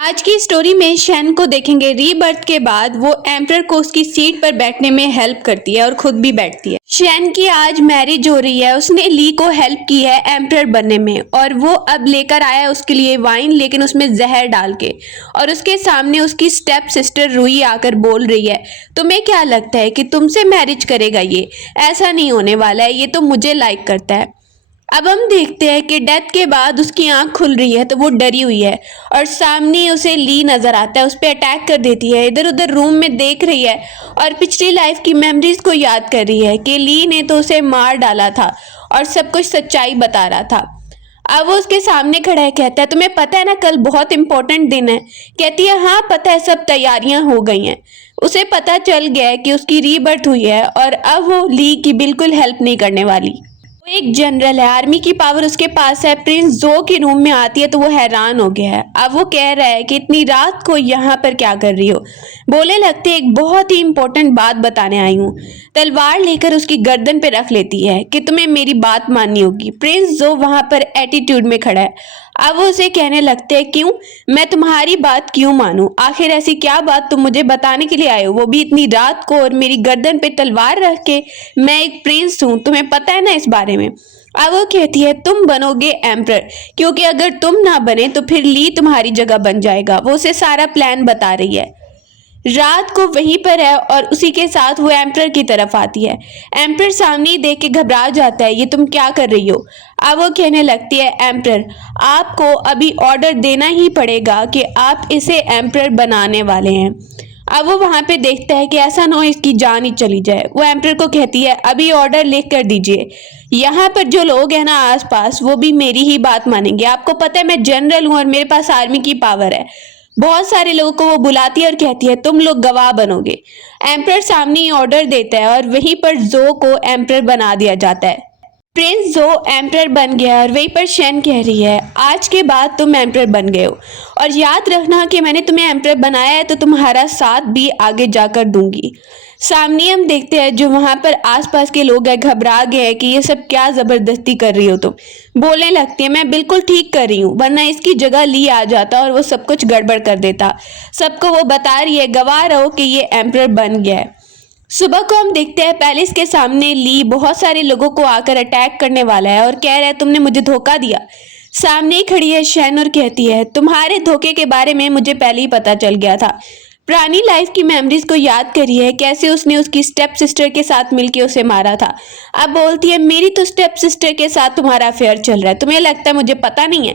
आज की स्टोरी में शैन को देखेंगे रीबर्थ के बाद वो एम्परर को उसकी सीट पर बैठने में हेल्प करती है और खुद भी बैठती है। शैन की आज मैरिज हो रही है, उसने ली को हेल्प की है एम्परर बनने में और वो अब लेकर आया है उसके लिए वाइन, लेकिन उसमें जहर डाल के। और उसके सामने उसकी स्टेप सिस्टर रूही आकर बोल रही है, तुम्हें क्या लगता है कि तुमसे मैरिज करेगा? ये ऐसा नहीं होने वाला है, ये तो मुझे लाइक करता है। अब हम देखते हैं कि डेथ के बाद उसकी आंख खुल रही है तो वो डरी हुई है और सामने उसे ली नजर आता है, उस पर अटैक कर देती है। इधर उधर रूम में देख रही है और पिछली लाइफ की मेमोरीज को याद कर रही है कि ली ने तो उसे मार डाला था और सब कुछ सच्चाई बता रहा था। अब वो उसके सामने खड़ा है, कहता है तुम्हें पता है ना कल बहुत इंपॉर्टेंट दिन है? कहती है हाँ पता है, सब तैयारियां हो गई हैं। उसे पता चल गया है कि उसकी रीबर्थ हुई है और अब वो ली की बिल्कुल हेल्प नहीं करने वाली। वो एक जनरल है, आर्मी की पावर उसके पास है। प्रिंस जो के रूम में आती है तो वो हैरान हो गया है। अब वो कह रहा है कि इतनी रात को यहाँ पर क्या कर रही हो? बोले लगते एक बहुत ही इंपॉर्टेंट बात बताने आई हूँ। तलवार लेकर उसकी गर्दन पे रख लेती है कि तुम्हें मेरी बात माननी होगी। प्रिंस जो वहां पर एटीट्यूड में खड़ा है। अब वो उसे कहने लगते हैं क्यों, मैं तुम्हारी बात क्यों मानूं? आखिर ऐसी क्या बात तुम मुझे बताने के लिए आए हो, वो भी इतनी रात को और मेरी गर्दन पे तलवार रख के? मैं एक प्रिंस हूँ, तुम्हें पता है ना इस बारे में। अब वो कहती है तुम बनोगे एम्परर, क्योंकि अगर तुम ना बने तो फिर ली तुम्हारी जगह बन जाएगा। वो उसे सारा प्लान बता रही है। रात को वहीं पर है और उसी के साथ वो एम्परर की तरफ आती है। एम्परर सामने ही देख के घबरा जाता है, ये तुम क्या कर रही हो? अब वो कहने लगती है एम्परर आपको अभी ऑर्डर देना ही पड़ेगा कि आप इसे एम्परर बनाने वाले हैं। अब वो वहां पे देखता है कि ऐसा ना हो इसकी जान ही चली जाए। वो एम्परर को कहती है अभी ऑर्डर लिख कर दीजिए, यहाँ पर जो लोग हैं ना आसपास वो भी मेरी ही बात मानेंगे। आपको पता है मैं जनरल हूँ और मेरे पास आर्मी की पावर है। बहुत सारे लोगों को वो बुलाती है और कहती है तुम लोग गवाह बनोगे। एम्परर सामने ही ऑर्डर देता है और वहीं पर जो को एम्परर बना दिया जाता है। प्रिंस जो एम्परर बन गया और वहीं पर शैन कह रही है आज के बाद तुम एम्परर बन गए हो और याद रखना कि मैंने तुम्हें एम्परर बनाया है तो तुम्हारा साथ भी आगे जाकर दूंगी। सामने हम देखते हैं जो वहां पर आसपास के लोग हैं घबरा गए हैं कि ये सब क्या जबरदस्ती कर रही हो तुम। बोलने लगती है मैं बिल्कुल ठीक कर रही हूँ, वरना इसकी जगह ली आ जाता और वो सब कुछ गड़बड़ कर देता। सबको वो बता रही है गवाह रहो कि ये एम्परर बन गया है। सुबह को हम देखते हैं पैलेस के सामने ली बहुत सारे लोगों को आकर अटैक करने वाला है और कह रहा है तुमने मुझे धोखा दिया। सामने ही खड़ी है शैन और कहती है तुम्हारे धोखे के बारे में मुझे पहले ही पता चल गया था। पुरानी लाइफ की मेमोरीज को याद करी है, कैसे उसने उसकी स्टेप सिस्टर के साथ मिलकर उसे मारा था। अब बोलती है मेरी तो स्टेप सिस्टर के साथ तुम्हारा अफेयर चल रहा है, तुम्हें लगता है मुझे पता नहीं है?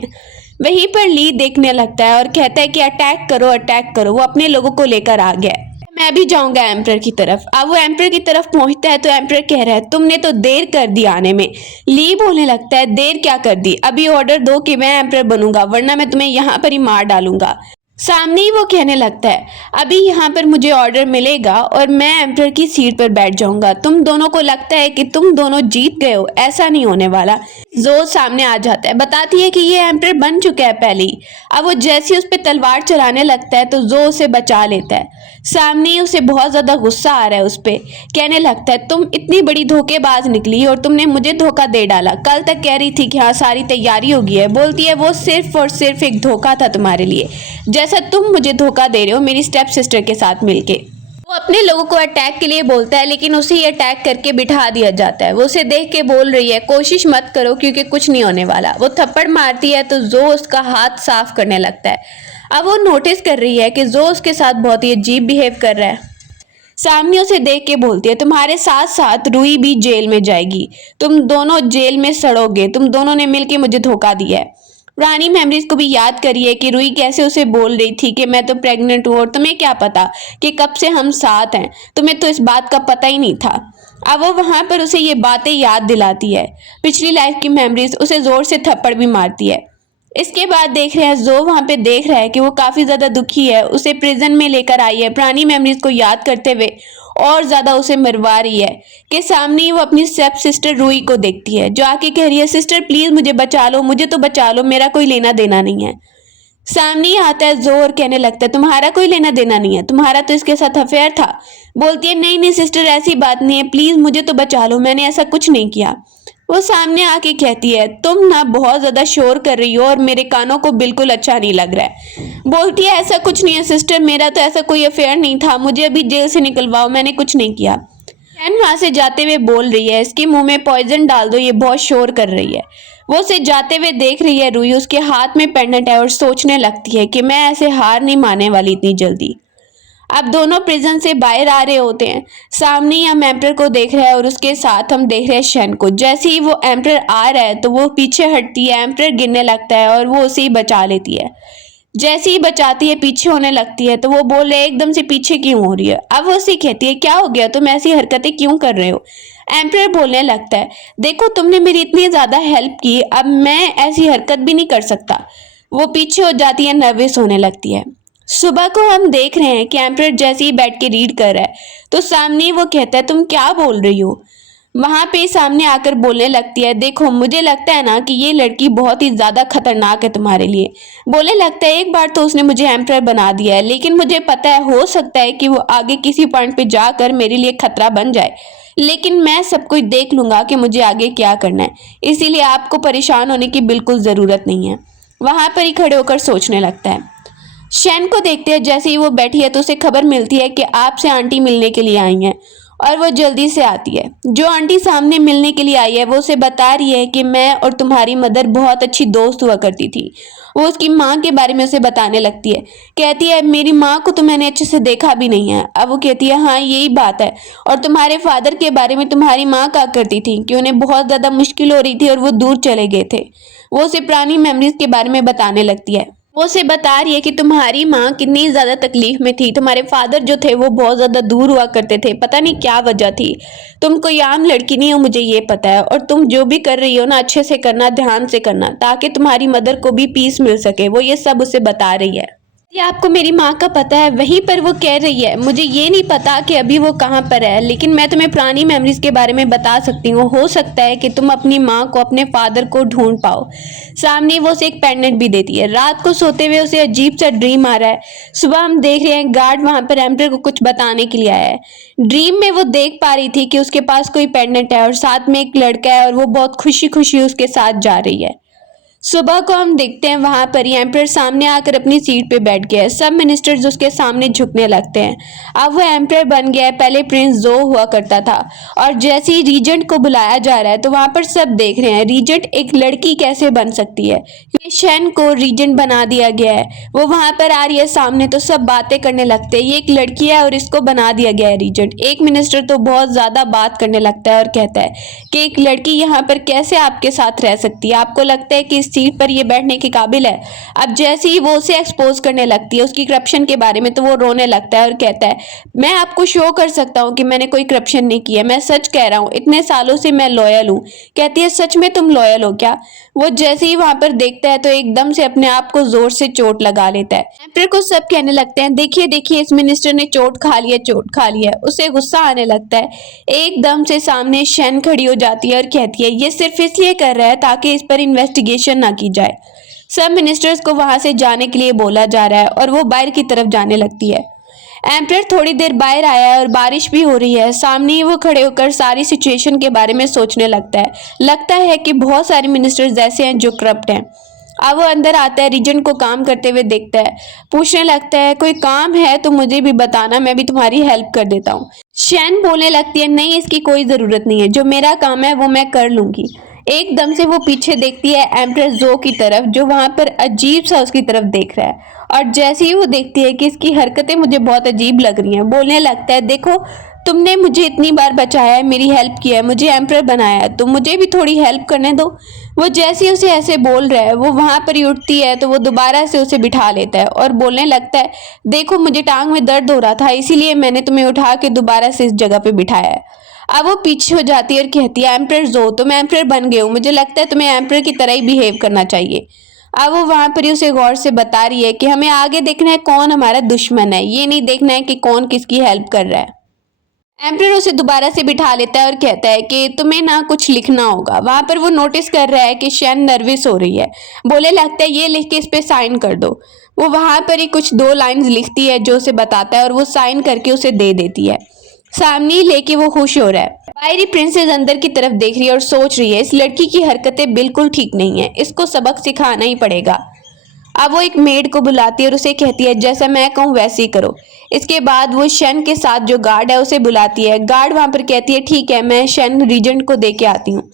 वहीं पर ली देखने लगता है और कहता है कि अटैक करो अटैक करो। वो अपने लोगों को लेकर आ गया है, मैं भी जाऊंगा एम्परर की तरफ। अब वो एम्परर की तरफ पहुंचता है तो एम्परर कह रहा है तुमने तो देर कर दी आने में। ली बोलने लगता है देर क्या कर दी, अभी ऑर्डर दो कि मैं एम्परर बनूंगा वरना मैं तुम्हें यहाँ पर ही मार डालूंगा। सामने ही वो कहने लगता है अभी यहाँ पर मुझे ऑर्डर मिलेगा और मैं एम्परर की सीट पर बैठ जाऊंगा। तुम दोनों को लगता है कि तुम दोनों जीत गए हो, ऐसा नहीं होने वाला। जो सामने आ जाता है, बताती है कि ये एम्परर बन चुका है पहले ही। अब वो जैसे ही उस पर तलवार चलाने लगता है तो जो उसे बचा लेता है। सामने ही उसे बहुत ज्यादा गुस्सा आ रहा है उस पर, कहने लगता है तुम इतनी बड़ी धोखेबाज निकली और तुमने मुझे धोखा दे डाला। कल तक कह रही थी कि हाँ सारी तैयारी हो गई है। बोलती है वो सिर्फ और सिर्फ एक धोखा था तुम्हारे लिए, जैसा तुम मुझे धोखा दे रहे हो मेरी स्टेप सिस्टर के साथ मिलके। वो अपने लोगों को अटैक के लिए बोलता है लेकिन उसे ही अटैक करके बिठा दिया जाता है। वो उसे देख के बोल रही है कोशिश मत करो क्योंकि कुछ नहीं होने वाला। वो थप्पड़ मारती है तो जो उसका हाथ साफ करने लगता है। अब वो नोटिस कर रही है कि जो उसके साथ बहुत ही अजीब बिहेव कर रहा है। सामने उसे देख के बोलती है तुम्हारे साथ साथ रूही भी जेल में जाएगी, तुम दोनों जेल में सड़ोगे, तुम दोनों ने मिलके मुझे धोखा दिया है। पुरानी मेमोरीज को भी याद करिए कि रूही कैसे उसे बोल रही थी कि मैं तो प्रेग्नेंट हूँ और तुम्हें क्या पता कि कब से हम साथ हैं, तुम्हें तो इस बात का पता ही नहीं था। अब वो वहां पर उसे ये बातें याद दिलाती है, पिछली लाइफ की मेमोरीज। उसे जोर से थप्पड़ भी मारती है। इसके बाद देख रहे हैं जो वहां पे देख रहा है कि वो काफी ज्यादा दुखी है, उसे प्रिजन में लेकर आई है पुरानी मेमोरीज को याद करते हुए और ज्यादा उसे मरवा रही है। कि सामने ही वो अपनी स्टेप सिस्टर रूही को देखती है जो आके कह रही है सिस्टर प्लीज मुझे बचा लो, मुझे तो बचा लो, मेरा कोई लेना देना नहीं है। सामने ही आता है जोर, कहने लगता है तुम्हारा कोई लेना देना नहीं है, तुम्हारा तो इसके साथ अफेयर था। बोलती है नहीं नहीं सिस्टर ऐसी बात नहीं है, प्लीज मुझे तो बचा लो, मैंने ऐसा कुछ नहीं किया। वो सामने आके कहती है तुम ना बहुत ज्यादा शोर कर रही हो और मेरे कानों को बिल्कुल अच्छा नहीं लग रहा है। बोलती है ऐसा कुछ नहीं है सिस्टर, मेरा तो ऐसा कोई अफेयर नहीं था, मुझे अभी जेल से निकलवाओ, मैंने कुछ नहीं किया। शैन वहां से जाते हुए बोल रही है इसके मुंह में पॉइजन डाल दो, ये बहुत शोर कर रही है। वो उसे जाते हुए देख रही है रूही, उसके हाथ में पेंडेंट है और सोचने लगती है कि मैं ऐसे हार नहीं मानने वाली इतनी जल्दी। अब दोनों प्रिजन से बाहर आ रहे होते हैं। सामने हम एम्पर को देख रहे हैं और उसके साथ हम देख रहे हैं शैन को। जैसे ही वो एम्पर आ रहा है तो वो पीछे हटती है, एम्पर गिरने लगता है और वो उसे ही बचा लेती है। जैसे ही बचाती है पीछे होने लगती है तो वो बोल रहे एकदम से पीछे क्यों हो रही है। अब वो उसे कहती है क्या हो गया, तुम ऐसी हरकतें क्यों कर रहे हो। एम्पर बोलने लगता है देखो तुमने मेरी इतनी ज्यादा हेल्प की, अब मैं ऐसी हरकत भी नहीं कर सकता। वो पीछे हो जाती है, नर्वस होने लगती है। सुबह को हम देख रहे हैं कि एम्पर जैसे ही बैठ के रीड कर रहा है तो सामने वो कहता है तुम क्या बोल रही हो। वहां पे सामने आकर बोलने लगती है देखो मुझे लगता है ना कि ये लड़की बहुत ही ज्यादा खतरनाक है तुम्हारे लिए। बोलने लगता है एक बार तो उसने मुझे एम्पर बना दिया है, लेकिन मुझे पता है हो सकता है कि वो आगे किसी पॉइंट पे जाकर मेरे लिए खतरा बन जाए, लेकिन मैं सब कुछ देख लूंगा कि मुझे आगे क्या करना है, इसीलिए आपको परेशान होने की बिल्कुल जरूरत नहीं है। वहां पर ही खड़े होकर सोचने लगता है। शैन को देखते हैं जैसे ही वो बैठी है तो उसे खबर मिलती है कि आपसे आंटी मिलने के लिए आई हैं और वो जल्दी से आती है। जो आंटी सामने मिलने के लिए आई है वो उसे बता रही है कि मैं और तुम्हारी मदर बहुत अच्छी दोस्त हुआ करती थी। वो उसकी माँ के बारे में उसे बताने लगती है। कहती है मेरी माँ को तो मैंने अच्छे से देखा भी नहीं है। अब वो कहती है हाँ यही बात है, और तुम्हारे फादर के बारे में तुम्हारी माँ कहा करती थी कि उन्हें बहुत ज़्यादा मुश्किल हो रही थी और वो दूर चले गए थे। वो उसे पुरानी मेमोरीज के बारे में बताने लगती है। वो उसे बता रही है कि तुम्हारी माँ कितनी ज्यादा तकलीफ में थी, तुम्हारे फादर जो थे वो बहुत ज्यादा दूर हुआ करते थे, पता नहीं क्या वजह थी। तुम कोई आम लड़की नहीं हो मुझे ये पता है, और तुम जो भी कर रही हो ना अच्छे से करना, ध्यान से करना, ताकि तुम्हारी मदर को भी पीस मिल सके। वो ये सब उसे बता रही है। ये आपको मेरी माँ का पता है। वहीं पर वो कह रही है मुझे ये नहीं पता कि अभी वो कहाँ पर है, लेकिन मैं तुम्हें पुरानी मेमोरीज के बारे में बता सकती हूँ, हो सकता है कि तुम अपनी माँ को, अपने फादर को ढूंढ पाओ। सामने वो उसे एक पेंडेंट भी देती है। रात को सोते हुए उसे अजीब सा ड्रीम आ रहा है। सुबह हम देख रहे हैं गार्ड वहां पर एम्पर को कुछ बताने के लिए आया है। ड्रीम में वो देख पा रही थी कि उसके पास कोई पेंडेंट है और साथ में एक लड़का है और वो बहुत खुशी खुशी उसके साथ जा रही है। सुबह को हम देखते हैं वहां पर एम्पर सामने आकर अपनी सीट पे बैठ गया है। सब मिनिस्टर्स उसके सामने झुकने लगते हैं। अब वो एम्पर बन गया है, पहले प्रिंस जो हुआ करता था। और जैसे ही रीजेंट को बुलाया जा रहा है तो वहां पर सब देख रहे हैं रीजेंट एक लड़की कैसे बन सकती है, क्योंकि शैन को रीजेंट बना दिया गया है। वो वहां पर आ रही है सामने तो सब बातें करने लगते हैं ये एक लड़की है और इसको बना दिया गया है रीजेंट। एक मिनिस्टर तो बहुत ज्यादा बात करने लगता है और कहता है कि एक लड़की यहाँ पर कैसे आपके साथ रह सकती है, आपको लगता है कि सीट पर ये बैठने के काबिल है। अब जैसे ही वो उसे एक्सपोज करने लगती है उसकी करप्शन के बारे में तो वो रोने लगता है और कहता है मैं आपको शो कर सकता हूँ कि मैंने कोई करप्शन नहीं किया, मैं सच कह रहा हूँ, इतने सालों से मैं लॉयल हूँ। कहती है सच में तुम लॉयल हो क्या। वो जैसे ही वहां पर देखता है तो एकदम से अपने आप को जोर से चोट लगा लेता है। एम्पर को सब कहने लगते हैं देखिए देखिए इस मिनिस्टर ने चोट खा लिया, चोट खा लिया। उसे गुस्सा आने लगता है। एकदम से सामने शैन खड़ी हो जाती है और कहती है ये सिर्फ इसलिए कर रहा है ताकि इस पर इन्वेस्टिगेशन ना की जाए। सब मिनिस्टर्स को वहां से जाने के लिए बोला जा रहा है और वो बाहर की तरफ जाने लगती है। एम्पर थोड़ी देर बाहर आया है और बारिश भी हो रही है। सामने ही वो खड़े होकर सारी सिचुएशन के बारे में सोचने लगता है कि बहुत सारे मिनिस्टर्स ऐसे हैं जो करप्ट हैं। अब वो अंदर आता है, रीजेंट को काम करते हुए देखता है, पूछने लगता है कोई काम है तो मुझे भी बताना, मैं भी तुम्हारी हेल्प कर देता हूँ। शैन बोलने लगती है नहीं इसकी कोई जरूरत नहीं है, जो मेरा काम है वो मैं कर लूंगी। एकदम से वो पीछे देखती है एम्प्रेस जो की तरफ, जो वहां पर अजीब सा उसकी तरफ देख रहा है। और जैसे ही वो देखती है कि इसकी हरकतें मुझे बहुत अजीब लग रही हैं, बोलने लगता है देखो तुमने मुझे इतनी बार बचाया है, मेरी हेल्प किया है, मुझे एम्पर बनाया है, तो मुझे भी थोड़ी हेल्प करने दो। वो जैसे ही उसे ऐसे बोल रहा है वो वहां पर ही उठती है तो वो दोबारा से उसे बिठा लेता है और बोलने लगता है देखो मुझे टांग में दर्द हो रहा था इसीलिए मैंने तुम्हें उठा के दोबारा से इस जगह पे बिठाया है। अब वो पीछे हो जाती है और कहती है एम्पर जो, तो मैं एम्पर बन गई हूँ, मुझे लगता है तुम्हें एम्पर की तरह ही बिहेव करना चाहिए। अब वो वहां पर ही उसे गौर से बता रही है कि हमें आगे देखना है कौन हमारा दुश्मन है, ये नहीं देखना है कि कौन किसकी हेल्प कर रहा है। एम्पर उसे दोबारा से बिठा लेता है और कहता है कि तुम्हें ना कुछ लिखना होगा। वहां पर वो नोटिस कर रहा है कि शैन नर्वस हो रही है, बोले लगता है ये लिख के इस पे साइन कर दो। वो वहां पर ही कुछ 2 लाइंस लिखती है जो उसे बताता है और वो साइन करके उसे दे देती है। सामने लेके वो खुश हो रहा है। बाहरी प्रिंसेस अंदर की तरफ देख रही है और सोच रही है इस लड़की की हरकतें बिल्कुल ठीक नहीं है, इसको सबक सिखाना ही पड़ेगा। अब वो एक मेड को बुलाती है और उसे कहती है जैसा मैं कहूँ वैसे ही करो। इसके बाद वो शन के साथ जो गार्ड है उसे बुलाती है। गार्ड वहां पर कहती है ठीक है, मैं शन रीजेंट को दे के आती हूँ।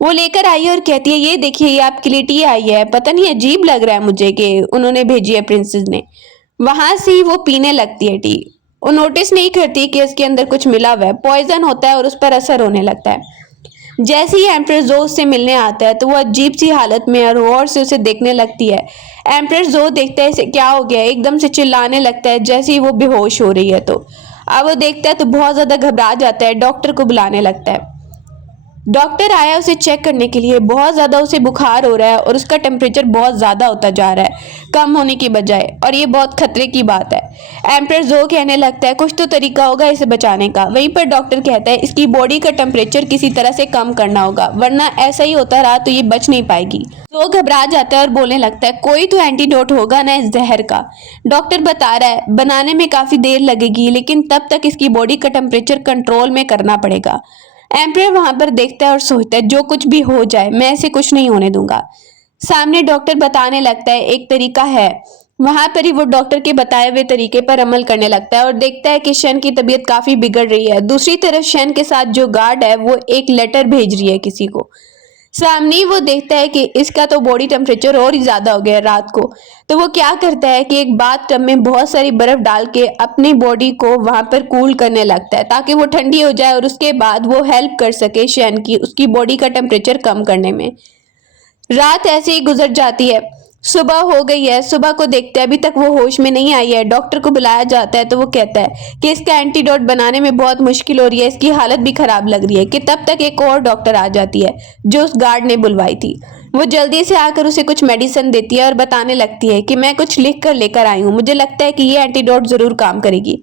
वो लेकर आई है और कहती है ये देखिए ये आपके लिए टी आई है, पता नहीं अजीब लग रहा है मुझे कि उन्होंने भेजी है प्रिंसेस ने। वहां से ही वो पीने लगती है टी। वो नोटिस नहीं करती कि इसके अंदर कुछ मिला हुआ है, पॉइजन होता है और उस पर असर होने लगता है। जैसे ही एम्प्रेस जो उससे मिलने आता है तो वो अजीब सी हालत में और गौर से उसे देखने लगती है। एम्प्रेस जो देखता है इसे क्या हो गया, एकदम से चिल्लाने लगता है जैसे ही वो बेहोश हो रही है। तो अब वो देखता है तो बहुत ज्यादा घबरा जाता है, डॉक्टर को बुलाने लगता है। डॉक्टर आया उसे चेक करने के लिए। बहुत ज़्यादा उसे बुखार हो रहा है और उसका टेम्परेचर बहुत ज़्यादा होता जा रहा है कम होने की बजाय, और ये बहुत खतरे की बात है। एम्प्रेस जो कहने लगता है कुछ तो तरीका होगा इसे बचाने का। वहीं पर डॉक्टर कहता है इसकी बॉडी का टेम्परेचर किसी तरह से कम करना होगा, वरना ऐसा ही होता रहा तो ये बच नहीं पाएगी। जो घबरा जाता है और बोलने लगता है कोई तो एंटीडोट होगा ना इस जहर का। डॉक्टर बता रहा है बनाने में काफ़ी देर लगेगी, लेकिन तब तक इसकी बॉडी का टेम्परेचर कंट्रोल में करना पड़ेगा। एम्पायर वहां पर देखता है और सोचता है जो कुछ भी हो जाए मैं इसे कुछ नहीं होने दूंगा। सामने डॉक्टर बताने लगता है एक तरीका है। वहां पर ही वो डॉक्टर के बताए हुए तरीके पर अमल करने लगता है और देखता है कि शन की तबीयत काफी बिगड़ रही है। दूसरी तरफ शन के साथ जो गार्ड है वो एक लेटर भेज रही है किसी को। सामने ही वो देखता है कि इसका तो बॉडी टेम्परेचर और ही ज्यादा हो गया रात को। तो वो क्या करता है कि एक बाथ टब में बहुत सारी बर्फ डाल के अपनी बॉडी को वहां पर कूल करने लगता है ताकि वो ठंडी हो जाए और उसके बाद वो हेल्प कर सके शन की उसकी बॉडी का टेम्परेचर कम करने में। रात ऐसे ही गुजर जाती है। सुबह हो गई है। सुबह को देखते हैं अभी तक वो होश में नहीं आई है। डॉक्टर को बुलाया जाता है तो वो कहता है कि इसका एंटीडोट बनाने में बहुत मुश्किल हो रही है, इसकी हालत भी खराब लग रही है। कि तब तक एक और डॉक्टर आ जाती है जो उस गार्ड ने बुलवाई थी। वो जल्दी से आकर उसे कुछ मेडिसिन देती है और बताने लगती है कि मैं कुछ लिख कर लेकर आई हूँ, मुझे लगता है कि ये एंटीडोट जरूर काम करेगी।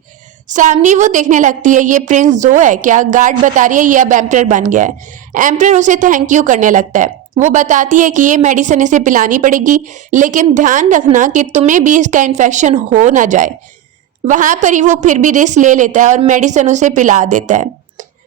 सामने वो देखने लगती है ये प्रिंस जो है क्या। गार्ड बता रही है ये अब एम्परर बन गया है। एम्परर उसे थैंक यू करने लगता है। वो बताती है कि ये मेडिसिन इसे पिलानी पड़ेगी, लेकिन ध्यान रखना कि तुम्हें भी इसका इन्फेक्शन हो ना जाए। वहां पर ही वो फिर भी रिस्क ले लेता है और मेडिसिन उसे पिला देता है।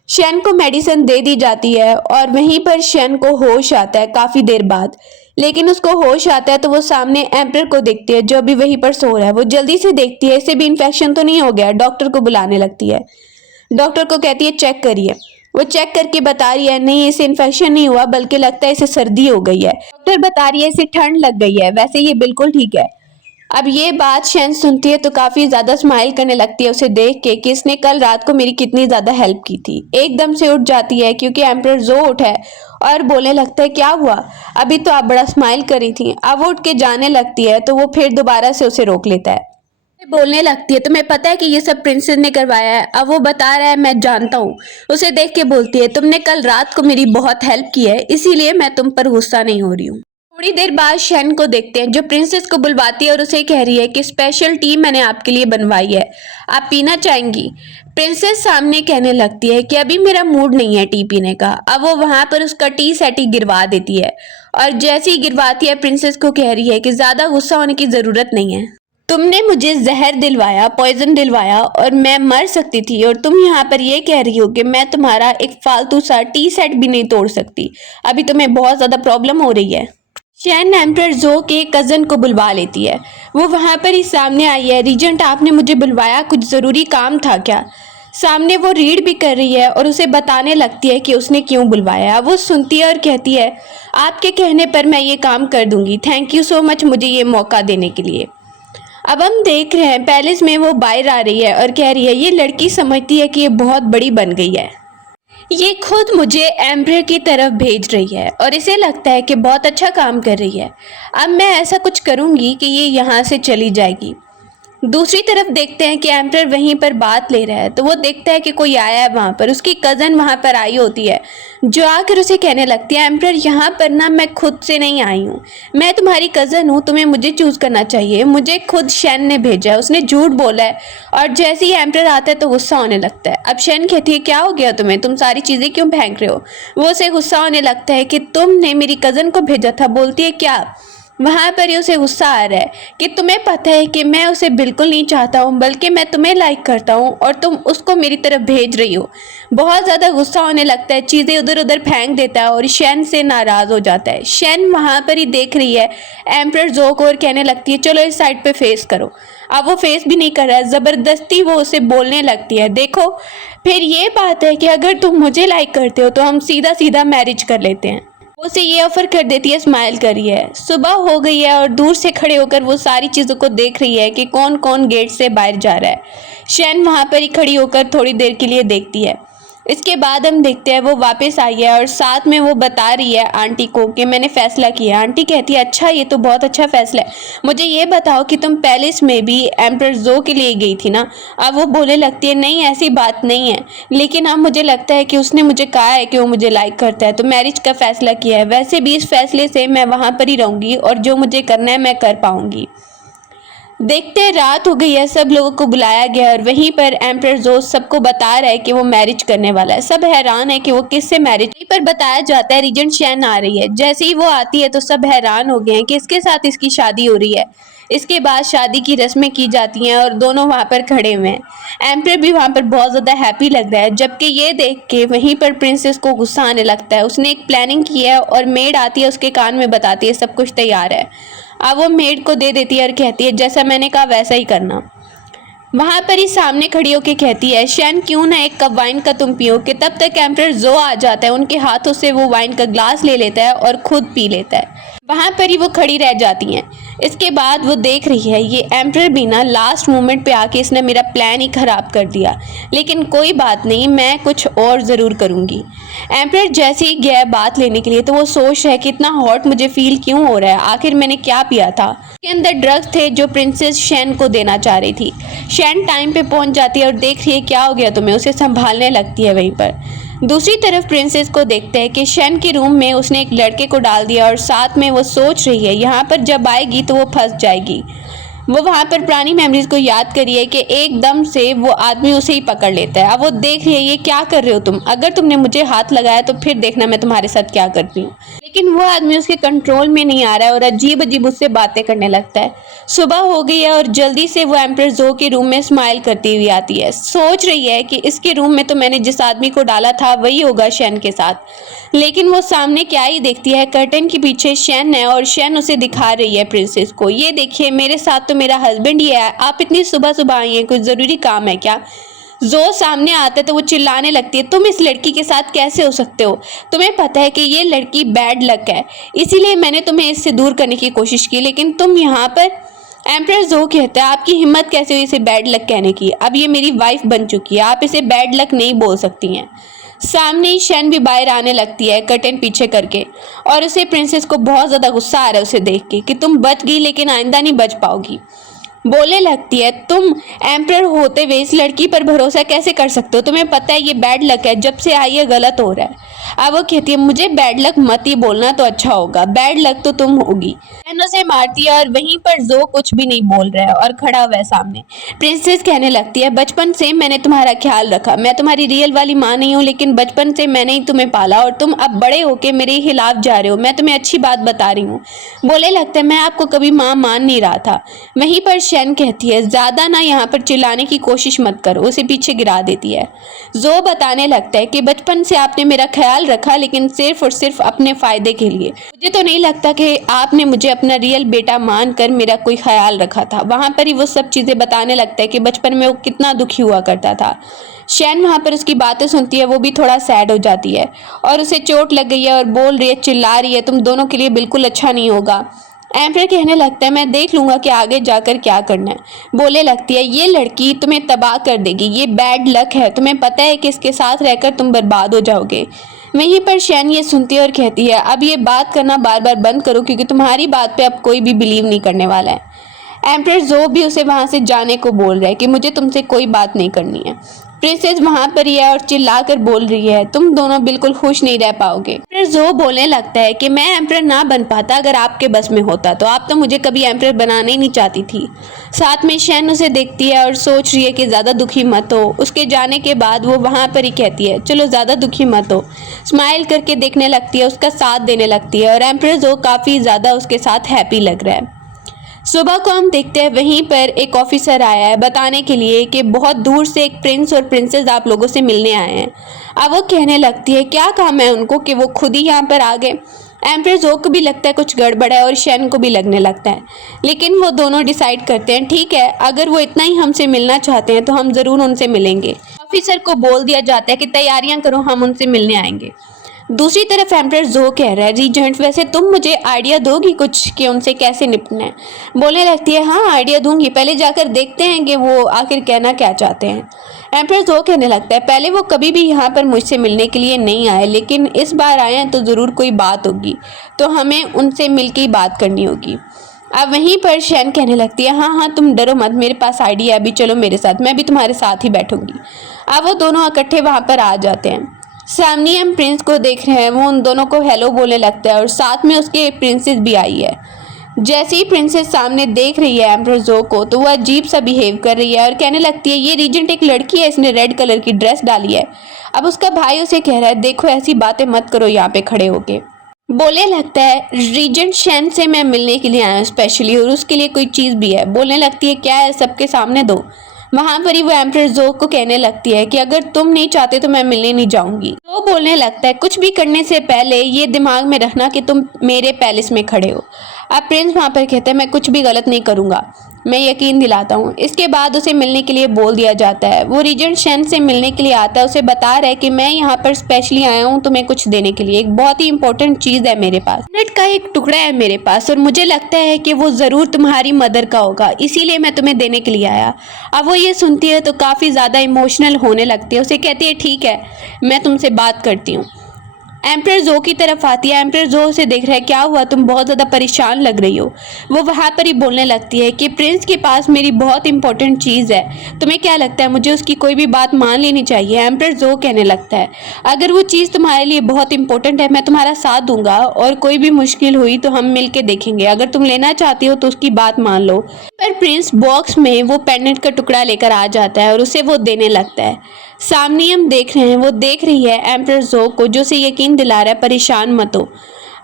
शन को मेडिसिन दे दी जाती है और वहीं पर शन को होश आता है काफी देर बाद। लेकिन उसको होश आता है तो वो सामने एम्परर को देखती है जो अभी वहीं पर सो रहा है। वो जल्दी से देखती है इसे भी इन्फेक्शन तो नहीं हो गया। डॉक्टर को बुलाने लगती है। डॉक्टर को कहती है चेक करिए। वो चेक करके बता रही है नहीं इसे इन्फेक्शन नहीं हुआ, बल्कि लगता है इसे सर्दी हो गई है। डॉक्टर बता रही है इसे ठंड लग गई है, वैसे ये बिल्कुल ठीक है। अब ये बात शन सुनती है तो काफी ज्यादा स्माइल करने लगती है उसे देख के कि इसने कल रात को मेरी कितनी ज्यादा हेल्प की थी। एकदम से उठ जाती है क्योंकि एम्परर जो उठा है और बोलने लगता है क्या हुआ, अभी तो आप बड़ा स्माइल करी थी। अब वो उठ के जाने लगती है तो वो फिर दोबारा से उसे रोक लेता है। बोलने लगती है तुम्हें पता है कि ये सब प्रिंसेस ने करवाया है। अब वो बता रहा है मैं जानता हूँ। उसे देख के बोलती है तुमने कल रात को मेरी बहुत हेल्प की है, इसीलिए मैं तुम पर गुस्सा नहीं हो रही हूँ। थोड़ी देर बाद शन को देखते हैं जो प्रिंसेस को बुलवाती है और उसे कह रही है कि स्पेशल टी मैंने आपके लिए बनवाई है, आप पीना चाहेंगी। प्रिंसेस सामने कहने लगती है कि अभी मेरा मूड नहीं है टी पीने का। अब वो वहां पर उसका टी सेट ही गिरवा देती है और जैसे ही गिरवाती है प्रिंसेस को कह रही है कि ज्यादा गुस्सा होने की जरूरत नहीं है। तुमने मुझे जहर दिलवाया, पॉइजन दिलवाया और मैं मर सकती थी, और तुम यहाँ पर ये कह रही हो कि मैं तुम्हारा एक फालतू सा टी सेट भी नहीं तोड़ सकती। अभी तुम्हें बहुत ज्यादा प्रॉब्लम हो रही है। शन एम्परर जो के कजन को बुलवा लेती है। वो वहां पर ही सामने आई है। रीजेंट आपने मुझे बुलवाया, कुछ जरूरी काम था क्या। सामने वो रीड भी कर रही है और उसे बताने लगती है कि उसने क्यों बुलवाया। वो सुनती है और कहती है आपके कहने पर मैं ये काम कर दूंगी, थैंक यू सो मच मुझे ये मौका देने के लिए। अब हम देख रहे हैं पैलेस में वो बाहर आ रही है और कह रही है ये लड़की समझती है कि ये बहुत बड़ी बन गई है, ये खुद मुझे एम्परर की तरफ भेज रही है और इसे लगता है कि बहुत अच्छा काम कर रही है। अब मैं ऐसा कुछ करूंगी कि ये यहाँ से चली जाएगी। दूसरी तरफ देखते हैं कि एम्परर वहीं पर बात ले रहा है तो वो देखता है कि कोई आया है वहां पर। उसकी कज़न वहां पर आई होती है जो आकर उसे कहने लगती है एम्परर यहाँ पर ना मैं खुद से नहीं आई हूँ, मैं तुम्हारी कज़न हूँ, तुम्हें मुझे चूज़ करना चाहिए, मुझे खुद शन ने भेजा है, उसने झूठ बोला है। और जैसे ही एम्परर आता है तो गुस्सा होने लगता है। अब शन कहती है क्या हो गया तुम्हें, तुम सारी चीज़ें क्यों फेंक रहे हो। वो उसे गुस्सा होने लगता है कि तुमने मेरी कज़न को भेजा था। बोलती है क्या, वहाँ पर ही उसे गुस्सा आ रहा है कि तुम्हें पता है कि मैं उसे बिल्कुल नहीं चाहता हूँ, बल्कि मैं तुम्हें लाइक करता हूँ और तुम उसको मेरी तरफ भेज रही हो। बहुत ज़्यादा गुस्सा होने लगता है, चीज़ें उधर उधर फेंक देता है और शैन से नाराज़ हो जाता है। शैन वहाँ पर ही देख रही है एम्परर ज़ो को और कहने लगती है चलो इस साइड पे फेस करो। अब वो फेस भी नहीं कर रहा है, ज़बरदस्ती वो उसे बोलने लगती है देखो फिर ये बात है कि अगर तुम मुझे लाइक करते हो तो हम सीधा सीधा मैरिज कर लेते हैं। वो उसे ये ऑफर कर देती है, स्माइल कर रही है। सुबह हो गई है और दूर से खड़े होकर वो सारी चीज़ों को देख रही है कि कौन कौन गेट से बाहर जा रहा है। शैन वहाँ पर ही खड़ी होकर थोड़ी देर के लिए देखती है। इसके बाद हम देखते हैं वो वापस आई है और साथ में वो बता रही है आंटी को कि मैंने फ़ैसला किया। आंटी कहती है अच्छा ये तो बहुत अच्छा फ़ैसला है, मुझे ये बताओ कि तुम पैलेस में भी एम्परर ज़ो के लिए गई थी ना। अब वो बोलने लगती है नहीं ऐसी बात नहीं है, लेकिन अब मुझे लगता है कि उसने मुझे कहा है कि वो मुझे लाइक करता है तो मैरिज का फ़ैसला किया है। वैसे भी इस फैसले से मैं वहाँ पर ही रहूँगी और जो मुझे करना है मैं कर पाऊँगी। देखते रात हो गई है, सब लोगों को बुलाया गया और वहीं पर एम्परर ज़ो सबको बता रहा है कि वो मैरिज करने वाला है। सब हैरान है कि वो किससे मैरिज। वहीं पर बताया जाता है रीजेंट शैन आ रही है। जैसे ही वो आती है तो सब हैरान हो गए हैं कि इसके साथ इसकी शादी हो रही है। इसके बाद शादी की रस्में की जाती हैं और दोनों वहाँ पर खड़े हुए हैं। एम्परर भी वहाँ पर बहुत ज़्यादा हैप्पी लग रहा है, जबकि ये देख के वहीं पर प्रिंसेस को गुस्सा आने लगता है। उसने एक प्लानिंग की है और मेड आती है उसके कान में बताती है सब कुछ तैयार है। अब वो मेड को दे देती है और कहती है जैसा मैंने कहा वैसा ही करना। वहाँ पर ही सामने खड़ी होकर कहती है शैन क्यों ना एक कप वाइन का तुम पियो। कि तब तक एम्परर ज़ो आ जाता है, उनके हाथों से वो वाइन का ग्लास ले लेता है और खुद पी लेता है। वहाँ पर ही वो खड़ी रह जाती हैं। इसके बाद वो देख रही है ये एम्परर भी ना लास्ट मोमेंट पे आके इसने मेरा प्लान ही ख़राब कर दिया, लेकिन कोई बात नहीं मैं कुछ और ज़रूर करूँगी। एम्परर जैसे ही गया बात लेने के लिए तो वो सोच रहा है कि इतना हॉट मुझे फील क्यों हो रहा है, आखिर मैंने क्या पिया था। के अंदर ड्रग्स थे जो प्रिंसेस शैन को देना चाह रही थी। शैन टाइम पे पहुंच जाती है और देख रही है क्या हो गया तुम्हें, उसे संभालने लगती है। वहीं पर दूसरी तरफ प्रिंसेस को देखते हैं कि शैन के रूम में उसने एक लड़के को डाल दिया और साथ में वो सोच रही है यहाँ पर जब आएगी तो वो फंस जाएगी। वो वहाँ पर पुरानी मेमोरीज को याद करिए कि एकदम से वो आदमी उसे ही पकड़ लेता है। अब वो देख रही है ये क्या कर रहे हो तुम, अगर तुमने मुझे हाथ लगाया तो फिर देखना मैं तुम्हारे साथ क्या करती हूँ। लेकिन वो आदमी उसके कंट्रोल में नहीं आ रहा है और अजीब अजीब उससे बातें करने लगता है। सुबह हो गई है और जल्दी से वो एम्परर ज़ो के रूम में स्माइल करती हुई आती है। सोच रही है कि इसके रूम में तो मैंने जिस आदमी को डाला था वही होगा शैन के साथ, लेकिन वो सामने क्या ही देखती है कर्टन के पीछे शैन है और शैन उसे दिखा रही है प्रिंसेस को ये देखिए मेरे साथ तो मेरा हस्बैंड ही है, आप इतनी सुबह सुबह आई हैं, कुछ ज़रूरी काम है क्या। जो सामने आता है तो वो चिल्लाने लगती है तुम इस लड़की के साथ कैसे हो सकते हो, तुम्हें पता है कि ये लड़की बैड लक है, इसीलिए मैंने तुम्हें इससे दूर करने की कोशिश की, लेकिन तुम यहाँ पर। एम्परर ज़ो कहता है आपकी हिम्मत कैसे हुई इसे बैड लक कहने की, अब ये मेरी वाइफ बन चुकी है, आप इसे बैड लक नहीं बोल सकती हैं। सामने ही शैन भी बाहर आने लगती है कर्टन पीछे करके और उसे प्रिंसेस को बहुत ज़्यादा गुस्सा आ रहा है उसे देख के कि तुम बच गई लेकिन आइंदा नहीं बच पाओगी। बोलने लगती है तुम एम्परर होते हुए इस लड़की पर भरोसा कैसे कर सकते हो, तुम्हें पता है ये बैड लक है, जब से आई है गलत हो रहा है। अब वो कहती है मुझे बैड लक मत ही बोलना तो अच्छा होगा, बैड लक तो तुम होगी। शैन उसे मारती है और वहीं पर ज़ो कुछ भी नहीं बोल रहा है और खड़ा हुआ है सामने। प्रिंसेस कहने लगती है बचपन से मैंने तुम्हारा ख्याल रखा, मैं तुम्हारी रियल वाली माँ नहीं हूँ, लेकिन बचपन से मैंने ही तुम्हें पाला और तुम अब बड़े होके मेरे खिलाफ जा रहे हो, मैं तुम्हें अच्छी बात बता रही हूँ। बोले लगता है मैं आपको कभी माँ मान नहीं रहा था। वहीं पर शैन कहती है ज़्यादा ना यहाँ पर चिल्लाने की कोशिश मत करो, उसे पीछे गिरा देती है। ज़ो बताने लगता है कि बचपन से आपने मेरा ख्याल रखा लेकिन सिर्फ और सिर्फ अपने फ़ायदे के लिए, मुझे तो नहीं लगता कि आपने मुझे अपना रियल बेटा मानकर मेरा कोई ख्याल रखा था। वहाँ पर ही वो सब चीज़ें बताने लगता है कि बचपन में वो कितना दुखी हुआ करता था। शैन वहाँ पर उसकी बातें सुनती है, वो भी थोड़ा सैड हो जाती है और उसे चोट लग गई है और बोल रही है चिल्ला रही है तुम दोनों के लिए बिल्कुल अच्छा नहीं होगा। एम्परर कहने लगता है मैं देख लूँगा कि आगे जाकर क्या करना है। बोले लगती है ये लड़की तुम्हें तबाह कर देगी, ये बैड लक है, तुम्हें पता है कि इसके साथ रहकर तुम बर्बाद हो जाओगे। वहीं पर शैन ये सुनती है और कहती है अब ये बात करना बार बार बंद करो क्योंकि तुम्हारी बात पे अब कोई भी बिलीव नहीं करने वाला है। एम्परर जो भी उसे वहां से जाने को बोल रहा है कि मुझे तुमसे कोई बात नहीं करनी है। प्रिंसेस वहां पर ही है और चिल्लाकर बोल रही है तुम दोनों बिल्कुल खुश नहीं रह पाओगे। एम्परर जो बोलने लगता है कि मैं एम्परर ना बन पाता अगर आपके बस में होता, तो आप तो मुझे कभी एम्परर बनाना ही नहीं चाहती थी। साथ में शैन उसे देखती है और सोच रही है कि ज़्यादा दुखी मत हो। उसके जाने के बाद वो वहाँ पर ही कहती है चलो ज़्यादा दुखी मत हो। स्माइल करके देखने लगती है, उसका साथ देने लगती है और एम्परर जो काफ़ी ज़्यादा उसके साथ हैप्पी लग रहा है। सुबह को हम देखते हैं वहीं पर एक ऑफिसर आया है बताने के लिए कि बहुत दूर से एक प्रिंस और प्रिंसेस आप लोगों से मिलने आए हैं। अब वो कहने लगती है क्या काम है उनको कि वो खुद ही यहाँ पर आ गए। एम्परर जो को भी लगता है कुछ गड़बड़ है और शैन को भी लगने लगता है, लेकिन वो दोनों डिसाइड करते हैं ठीक है अगर वो इतना ही हमसे मिलना चाहते हैं तो हम ज़रूर उनसे मिलेंगे। ऑफिसर को बोल दिया जाता है कि तैयारियां करो, हम उनसे मिलने आएंगे। दूसरी तरफ एम्परर जो कह रहा है रीजेंट वैसे तुम मुझे आइडिया दोगी कुछ कि उनसे कैसे निपटना है। बोलने लगती है हाँ आइडिया दूंगी, पहले जाकर देखते हैं कि वो आखिर कहना क्या चाहते हैं। एम्परर जो कहने लगता है पहले वो कभी भी यहाँ पर मुझसे मिलने के लिए नहीं आए, लेकिन इस बार आए हैं तो ज़रूर कोई बात होगी, तो हमें उनसे मिल के ही बात करनी होगी। अब वहीं पर शैन कहने लगती है हाँ हाँ तुम डरो मत, मेरे पास आइडिया है, अभी चलो मेरे साथ, मैं भी तुम्हारे साथ ही बैठूंगी। अब वो दोनों इकट्ठे वहाँ पर आ जाते हैं। सामने हम प्रिंस को देख रहे हैं, वो उन दोनों को हेलो बोलने लगता है और साथ में उसके प्रिंसेस भी आई है। जैसे ही प्रिंसेस सामने देख रही है एम्परर जो को तो वह अजीब सा बिहेव कर रही है और कहने लगती है ये रीजेंट एक लड़की है, इसने रेड कलर की ड्रेस डाली है। अब उसका भाई उसे कह रहा है देखो ऐसी बातें मत करो यहाँ पे खड़े होके। बोलने लगता है रीजेंट शैन से मैं मिलने के लिए आया हूँ स्पेशली, और उसके लिए कोई चीज़ भी है। बोलने लगती है क्या है, सबके सामने दो। वहां पर ही वो एम्परर जो को कहने लगती है कि अगर तुम नहीं चाहते तो मैं मिलने नहीं जाऊंगी। वो बोलने लगता है कुछ भी करने से पहले ये दिमाग में रखना कि तुम मेरे पैलेस में खड़े हो। अब प्रिंस वहां पर कहता है मैं कुछ भी गलत नहीं करूंगा, मैं यकीन दिलाता हूँ। इसके बाद उसे मिलने के लिए बोल दिया जाता है। वो रीजेंट शैन से मिलने के लिए आता है, उसे बता रहा है कि मैं यहाँ पर स्पेशली आया हूँ तुम्हें कुछ देने के लिए, एक बहुत ही इंपॉर्टेंट चीज़ है मेरे पास, नेट का एक टुकड़ा है मेरे पास और मुझे लगता है कि वो ज़रूर तुम्हारी मदर का होगा, इसीलिए मैं तुम्हें देने के लिए आया। अब वो ये सुनती है तो काफ़ी ज़्यादा इमोशनल होने लगती है, उसे कहती है ठीक है मैं तुमसे बात करती हूँ। एम्परर जो की तरफ आती है। एम्परर जो उसे देख रहा है क्या हुआ, तुम बहुत ज़्यादा परेशान लग रही हो। वो वहाँ पर ही बोलने लगती है कि प्रिंस के पास मेरी बहुत इंपॉर्टेंट चीज़ है, तुम्हें क्या लगता है मुझे उसकी कोई भी बात मान लेनी चाहिए। एम्परर जो कहने लगता है अगर वो चीज़ तुम्हारे लिए बहुत इंपॉर्टेंट है मैं तुम्हारा साथ दूंगा और कोई भी मुश्किल हुई तो हम मिल के देखेंगे, अगर तुम लेना चाहती हो तो उसकी बात मान लो। पर प्रिंस बॉक्स में वो पेंडेंट का टुकड़ा लेकर आ जाता है और उसे वो देने लगता है। सामने हम देख रहे हैं वो देख रही है एम्परर जो को, जो उसे यकीन दिला रहा है परेशान मत हो।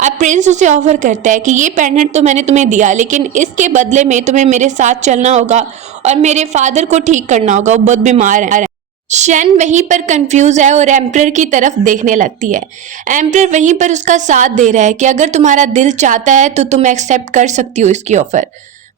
अब प्रिंस उसे ऑफर करता है कि ये पेंडेंट तो मैंने तुम्हें दिया, लेकिन इसके बदले में तुम्हें मेरे साथ चलना होगा और मेरे फादर को ठीक करना होगा, वो बहुत बीमार है। शैन वहीं पर कंफ्यूज है और एम्परर की तरफ देखने लगती है। एम्परर वहीं पर उसका साथ दे रहा है कि अगर तुम्हारा दिल चाहता है तो तुम एक्सेप्ट कर सकती हो इसकी ऑफर।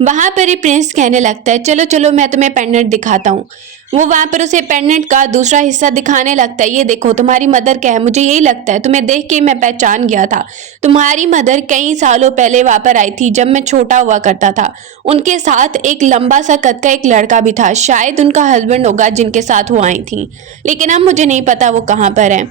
वहां पर ही प्रिंस कहने लगता है चलो चलो मैं तुम्हें पेंडेंट दिखाता हूँ। वो वहां पर उसे पेंडेंट का दूसरा हिस्सा दिखाने लगता है, ये देखो तुम्हारी मदर क्या है, मुझे यही लगता है, तुम्हें देख के मैं पहचान गया था। तुम्हारी मदर कई सालों पहले वहां पर आई थी जब मैं छोटा हुआ करता था, उनके साथ एक लंबा सा कद का एक लड़का भी था, शायद उनका हस्बैंड होगा जिनके साथ वो आई थी, लेकिन अब मुझे नहीं पता वो कहाँ पर है।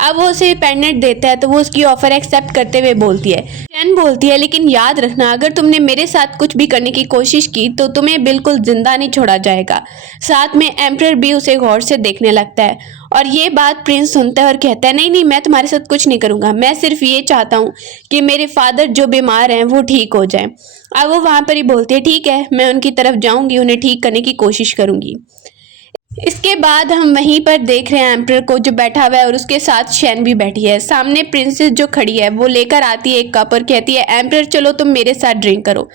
अब वो उसे पेंडेंट देता है तो वो उसकी ऑफर एक्सेप्ट करते हुए बोलती है। शैन बोलती है लेकिन याद रखना अगर तुमने मेरे साथ कुछ भी करने की कोशिश की तो तुम्हें बिल्कुल जिंदा नहीं छोड़ा जाएगा। साथ में एम्परर भी उसे गौर से देखने लगता है और ये बात प्रिंस सुनता है और कहता है नहीं नहीं मैं तुम्हारे साथ कुछ नहीं करूंगा, मैं सिर्फ ये चाहता हूँ कि मेरे फादर जो बीमार हैं वो ठीक हो जाए। अब वो वहां पर ही बोलती है ठीक है मैं उनकी तरफ जाऊंगी, उन्हें ठीक करने की कोशिश करूंगी। इसके बाद हम वहीं पर देख रहे हैं एम्परर को जो बैठा हुआ है और उसके साथ शैन भी बैठी है। सामने प्रिंसेस जो खड़ी है वो लेकर आती है एक कप और कहती है एम्परर चलो तुम मेरे साथ ड्रिंक करो।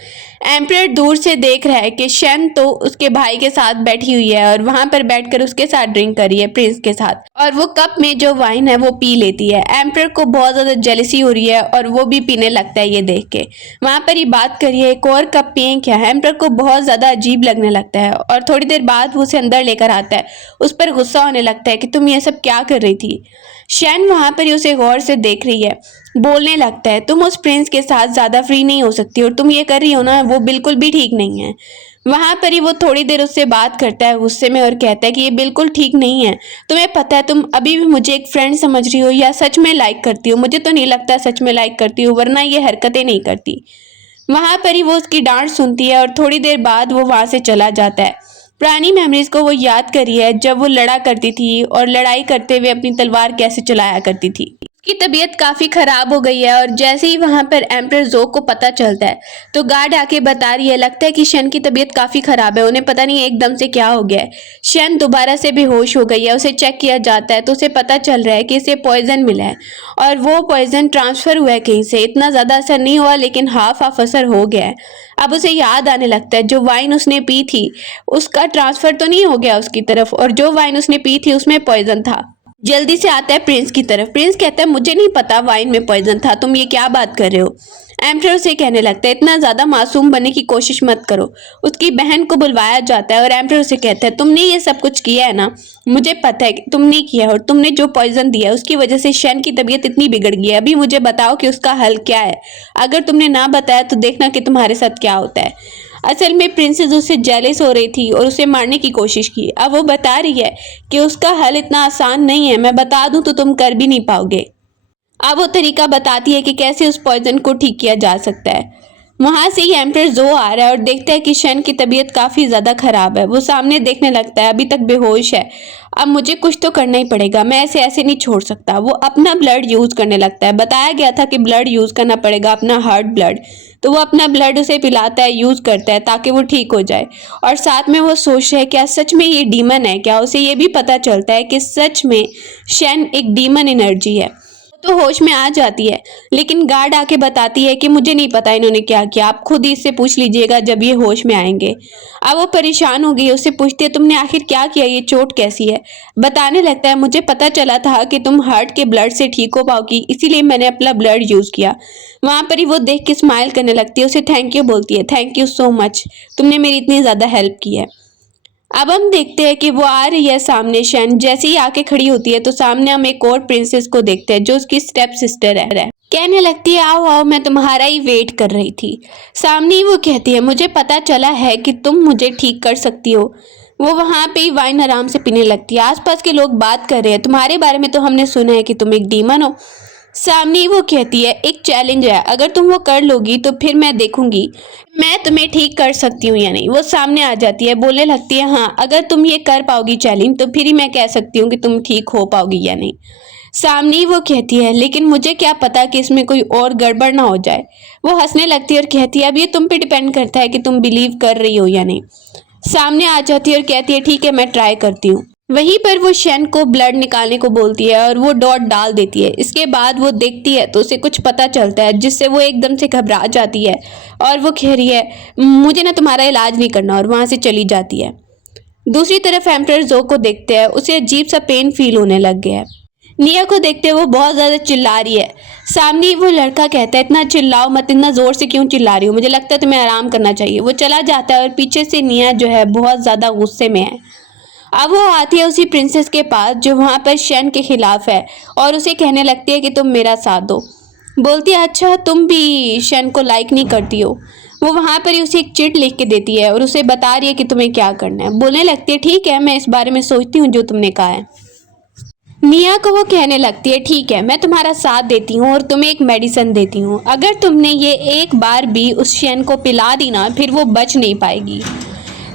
एम्परर दूर से देख रहा है कि शैन तो उसके भाई के साथ बैठी हुई है और वहां पर बैठकर उसके साथ ड्रिंक कर रही है प्रिंस के साथ, और वो कप में जो वाइन है वो पी लेती है। एम्परर को बहुत ज्यादा जेलसी हो रही है और वो भी पीने लगता है ये देख के। वहां पर ही बात करिए एक और कप पिए क्या। एम्परर को बहुत ज्यादा अजीब लगने लगता है और थोड़ी देर बाद वो उसे अंदर लेकर आता है, उस पर गुस्सा होने लगता है कि तुम ये सब क्या कर रही थी। शैन वहां पर ही उसे गौर से देख रही है, बोलने लगता है तुम उस प्रिंस के साथ ज्यादा फ्री नहीं हो सकती और तुम ये कर रही हो ना वो बिल्कुल भी ठीक नहीं है। वहां पर ही वो थोड़ी देर उससे बात करता है गुस्से में और कहता है कि ये बिल्कुल ठीक नहीं है, तुम्हें पता है तुम अभी भी मुझे एक फ्रेंड समझ रही हो या सच में लाइक करती हो, मुझे तो नहीं लगता सच में लाइक करती हो वरना ये हरकतें नहीं करती। वहां पर ही वो उसकी डांट सुनती है और थोड़ी देर बाद वो वहां से चला जाता है। पुरानी मेमोरीज को वो याद करी है जब वो लड़ा करती थी और लड़ाई करते हुए अपनी तलवार कैसे चलाया करती थी। उसकी तबीयत काफी खराब हो गई है और जैसे ही वहां पर एम्परर ज़ो को पता चलता है तो गार्ड आके बता रही है, लगता है कि शन की तबीयत काफी खराब है, उन्हें पता नहीं एकदम से क्या हो गया है। शन दोबारा से बेहोश हो गई है, उसे चेक किया जाता है तो उसे पता चल रहा है कि इसे पॉइजन मिला है और वो पॉइजन ट्रांसफर हुआ है कहीं से। इतना ज्यादा असर नहीं हुआ लेकिन हाफ असर हो गया है। अब उसे याद आने लगता है जो वाइन उसने पी थी उसका ट्रांसफर तो नहीं हो गया उसकी तरफ, और जो वाइन उसने पी थी उसमें पॉइजन था। जल्दी से आता है प्रिंस की तरफ। प्रिंस कहता है मुझे नहीं पता वाइन में पॉइजन था, तुम ये क्या बात कर रहे हो। एम्परर से कहने लगता है इतना ज्यादा मासूम बनने की कोशिश मत करो। उसकी बहन को बुलवाया जाता है और एम्परर से कहता है तुमने ये सब कुछ किया है ना, मुझे पता है कि तुमने किया है और तुमने जो पॉइजन दिया है उसकी वजह से शन की तबीयत इतनी बिगड़ गई है। अभी मुझे बताओ कि उसका हल क्या है। अगर तुमने ना बताया तो देखना कि तुम्हारे साथ क्या होता है। असल में प्रिंसेस उससे जेलस हो रही थी और उसे मारने की कोशिश की। अब वो बता रही है कि उसका हल इतना आसान नहीं है, मैं बता दूं तो तुम कर भी नहीं पाओगे। अब वो तरीका बताती है कि कैसे उस पॉइजन को ठीक किया जा सकता है। वहां से ही एम्परर ज़ो आ रहा है और देखता है कि शन की तबीयत काफी ज्यादा खराब है। वो सामने देखने लगता है, अभी तक बेहोश है, अब मुझे कुछ तो करना ही पड़ेगा, मैं ऐसे ऐसे नहीं छोड़ सकता। वो अपना ब्लड यूज करने लगता है। बताया गया था कि ब्लड यूज करना पड़ेगा, अपना हार्ट ब्लड। तो वो अपना ब्लड उसे पिलाता है, यूज करता है ताकि वो ठीक हो जाए। और साथ में वो सोच रहा है क्या सच में ये डीमन है क्या। उसे ये भी पता चलता है कि सच में शन एक डीमन एनर्जी है। तो होश में आ जाती है लेकिन गार्ड आके बताती है कि मुझे नहीं पता इन्होंने क्या किया, आप खुद ही इससे पूछ लीजिएगा जब ये होश में आएंगे। अब वो परेशान हो गई, उससे पूछती है तुमने आखिर क्या किया, ये चोट कैसी है। बताने लगता है मुझे पता चला था कि तुम हार्ट के ब्लड से ठीक हो पाओगी, इसीलिए मैंने अपना ब्लड यूज किया। वहां पर ही वो देख के स्माइल करने लगती है, उसे थैंक यू बोलती है, थैंक यू सो मच, तुमने मेरी इतनी ज्यादा हेल्प की है। अब हम देखते हैं कि वो आ रही है सामने। शन जैसे ही आके खड़ी होती है तो सामने हम एक और प्रिंसेस को देखते हैं जो उसकी स्टेप सिस्टर है। कहने लगती है आओ आओ, मैं तुम्हारा ही वेट कर रही थी। सामने ही वो कहती है मुझे पता चला है कि तुम मुझे ठीक कर सकती हो। वो वहां पे ही वाइन आराम से पीने लगती है। आसपास के लोग बात कर रहे हैं, तुम्हारे बारे में तो हमने सुना है कि तुम एक डीमन हो। सामने ही वो कहती है एक चैलेंज है, अगर तुम वो कर लोगी तो फिर मैं देखूंगी मैं तुम्हें ठीक कर सकती हूँ या नहीं। वो सामने आ जाती है, बोलने लगती है हाँ अगर तुम ये कर पाओगी चैलेंज तो फिर ही मैं कह सकती हूँ कि तुम ठीक हो पाओगी या नहीं। सामने ही वो कहती है लेकिन मुझे क्या पता कि इसमें कोई और गड़बड़ ना हो जाए। वो हंसने लगती है और कहती है अब ये तुम पे डिपेंड करता है कि तुम बिलीव कर रही हो या नहीं। सामने आ जाती है और कहती है ठीक है मैं ट्राई करती हूँ। वहीं पर वो शन को ब्लड निकालने को बोलती है और वो डॉट डाल देती है। इसके बाद वो देखती है तो उसे कुछ पता चलता है जिससे वो एकदम से घबरा जाती है और वो कह रही है मुझे ना तुम्हारा इलाज नहीं करना, और वहां से चली जाती है। दूसरी तरफ एम्परर ज़ो को देखते हैं, उसे अजीब सा पेन फील होने लग गया है। निया को देखते वो बहुत ज्यादा चिल्ला रही है। सामने वो लड़का कहता है इतना चिल्लाओ मत, इतना जोर से क्यों चिल्ला रही हो, मुझे लगता है तुम्हें आराम करना चाहिए। वो चला जाता है और पीछे से निया जो है बहुत ज्यादा गुस्से में है। अब वो आती है उसी प्रिंसेस के पास जो वहां पर शन के खिलाफ है और उसे कहने लगती है कि तुम मेरा साथ दो। बोलती है अच्छा तुम भी शन को लाइक नहीं करती हो। वो वहां पर ही उसे एक चिट लिख के देती है और उसे बता रही है कि तुम्हें क्या करना है। बोलने लगती है ठीक है मैं इस बारे में सोचती हूँ जो तुमने कहा है। निया को वो कहने लगती है ठीक है मैं तुम्हारा साथ देती हूँ और तुम्हें एक मेडिसिन देती हूँ, अगर तुमने ये एक बार भी उस शन को पिला दी ना फिर वो बच नहीं पाएगी।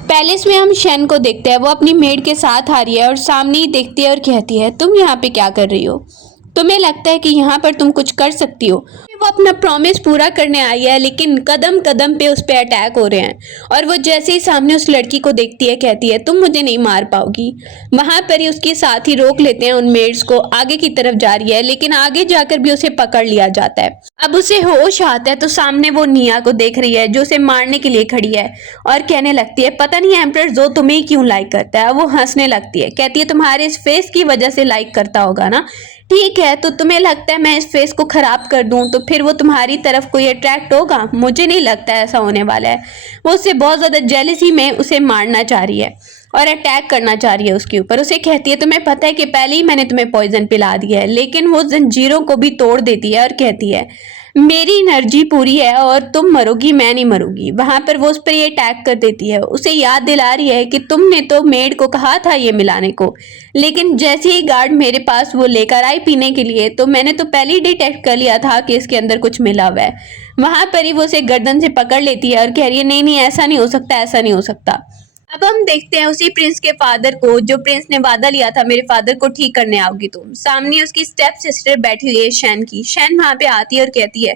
पैलेस में हम शन को देखते हैं, वो अपनी मेड के साथ आ रही है और सामने ही देखती है और कहती है तुम यहाँ पे क्या कर रही हो, तुम्हें लगता है कि यहाँ पर तुम कुछ कर सकती हो। वो अपना प्रॉमिस पूरा करने आई है लेकिन कदम कदम पे उस पर अटैक हो रहे हैं और वो जैसे ही सामने उस लड़की को देखती है कहती है तुम मुझे नहीं मार पाओगी। वहां पर ही उसके साथ ही रोक लेते हैं उन मेड्स को, आगे की तरफ जा रही है लेकिन आगे जाकर भी उसे पकड़ लिया जाता है। अब उसे होश आता है तो सामने वो निया को देख रही है जो उसे मारने के लिए खड़ी है और कहने लगती है पता नहीं एम्परर ज़ो तुम्हें क्यों लाइक करता है। वो हंसने लगती है, कहती है तुम्हारे इस फेस की वजह से लाइक करता होगा ना, ठीक है तो तुम्हें लगता है मैं इस फेस को खराब कर दूं तो फिर वो तुम्हारी तरफ कोई अट्रैक्ट होगा, मुझे नहीं लगता ऐसा होने वाला है। वो उससे बहुत ज्यादा जेलसी में उसे मारना चाह रही है और अटैक करना चाह रही है उसके ऊपर। उसे कहती है तुम्हें पता है कि पहले ही मैंने तुम्हें पॉइजन पिला दिया है, लेकिन वो जंजीरों को भी तोड़ देती है और कहती है मेरी एनर्जी पूरी है और तुम मरोगी मैं नहीं मरूंगी। वहां पर वो उस पर ये अटैक कर देती है, उसे याद दिला रही है कि तुमने तो मेड को कहा था ये मिलाने को, लेकिन जैसे ही गार्ड मेरे पास वो लेकर आई पीने के लिए तो मैंने तो पहले ही डिटेक्ट कर लिया था कि इसके अंदर कुछ मिला हुआ है। वहां पर ही वो उसे गर्दन से पकड़ लेती है और कह रही है नहीं नहीं ऐसा नहीं हो सकता, ऐसा नहीं हो सकता। अब हम देखते हैं उसी प्रिंस के फादर को, जो प्रिंस ने वादा लिया था मेरे फादर को ठीक करने आओगी तुम। सामने उसकी स्टेप सिस्टर बैठी हुई है शैन की। शैन वहां पे आती है और कहती है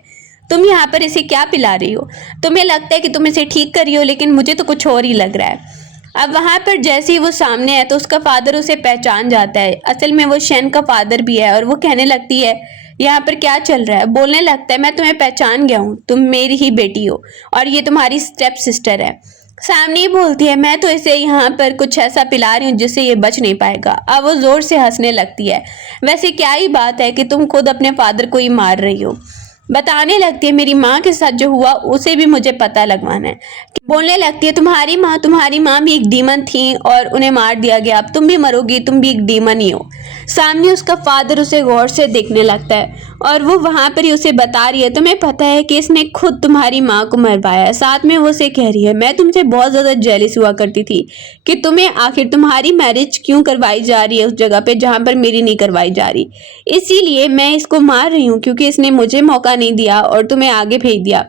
तुम यहाँ पर इसे क्या पिला रही हो? तुम्हें लगता है कि तुम इसे ठीक कर रही हो, लेकिन मुझे तो कुछ और ही लग रहा है। अब वहां पर जैसे ही वो सामने है तो उसका फादर उसे पहचान जाता है। असल में वो शैन का फादर भी है और वो कहने लगती है यहाँ पर क्या चल रहा है। बोलने लगता है मैं तुम्हें पहचान गया हूँ, तुम मेरी ही बेटी हो और ये तुम्हारी स्टेप सिस्टर है। सामने ही बोलती है मैं तो इसे यहाँ पर कुछ ऐसा पिला रही हूँ जिससे ये बच नहीं पाएगा। अब वो जोर से हंसने लगती है, वैसे क्या ही बात है कि तुम खुद अपने फादर को ही मार रही हो। बताने लगती है मेरी माँ के साथ जो हुआ उसे भी मुझे पता लगवाना है। बोलने लगती है तुम्हारी माँ भी एक डीमन थी और उन्हें मार दिया गया, अब तुम भी मरोगी, तुम भी एक डीमन ही हो। सामने उसका फादर उसे गौर से देखने लगता है और वो वहां पर ही उसे बता रही है तुम्हें पता है कि इसने खुद तुम्हारी माँ को मरवाया है। साथ में वो उसे कह रही है मैं तुमसे बहुत ज्यादा जेलस हुआ करती थी कि तुम्हें आखिर तुम्हारी मैरिज क्यों करवाई जा रही है उस जगह पे जहां पर मेरी नहीं करवाई जा रही, इसीलिए मैं इसको मार रही हूँ क्योंकि इसने मुझे मौका नहीं दिया और तुम्हें आगे भेज दिया।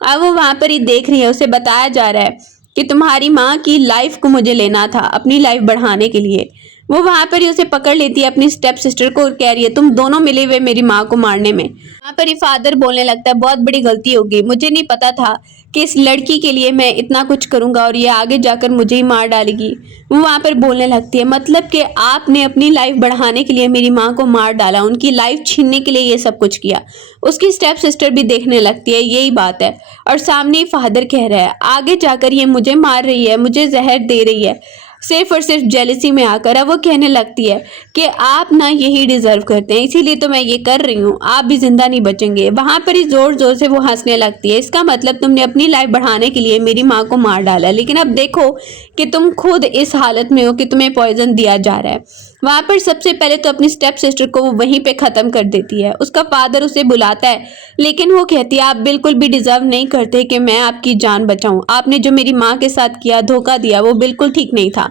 अब वो वहां पर ही देख रही है, उसे बताया जा रहा है कि तुम्हारी माँ की लाइफ को मुझे लेना था अपनी लाइफ बढ़ाने के लिए। वो वहां पर ही उसे पकड़ लेती है अपनी स्टेप सिस्टर को और कह रही है तुम दोनों मिले हुए मेरी माँ को मारने में। वहां पर ही फादर बोलने लगता है बहुत बड़ी गलती होगी, मुझे नहीं पता था कि इस लड़की के लिए मैं इतना कुछ करूंगा और ये आगे जाकर मुझे ही मार डालेगी। वो वहां पर बोलने लगती है मतलब कि आपने अपनी लाइफ बढ़ाने के लिए मेरी माँ को मार डाला, उनकी लाइफ छीनने के लिए ये सब कुछ किया। उसकी स्टेप सिस्टर भी देखने लगती है यही बात है और सामने फादर कह रहा है आगे जाकर ये मुझे मार रही है, मुझे जहर दे रही है सिर्फ और सिर्फ जेलसी में आकर। अब वो कहने लगती है कि आप ना यही डिजर्व करते हैं, इसीलिए तो मैं ये कर रही हूँ, आप भी जिंदा नहीं बचेंगे। वहां पर ही जोर जोर से वो हंसने लगती है, इसका मतलब तुमने अपनी लाइफ बढ़ाने के लिए मेरी माँ को मार डाला, लेकिन अब देखो कि तुम खुद इस हालत में हो कि तुम्हें पॉइजन दिया जा रहा है। वहां पर सबसे पहले तो अपनी स्टेप सिस्टर को वो वहीं पे खत्म कर देती है। उसका फादर उसे बुलाता है लेकिन वो कहती है आप बिल्कुल भी डिजर्व नहीं करते कि मैं आपकी जान बचाऊं, आपने जो मेरी माँ के साथ किया, धोखा दिया, वो बिल्कुल ठीक नहीं था।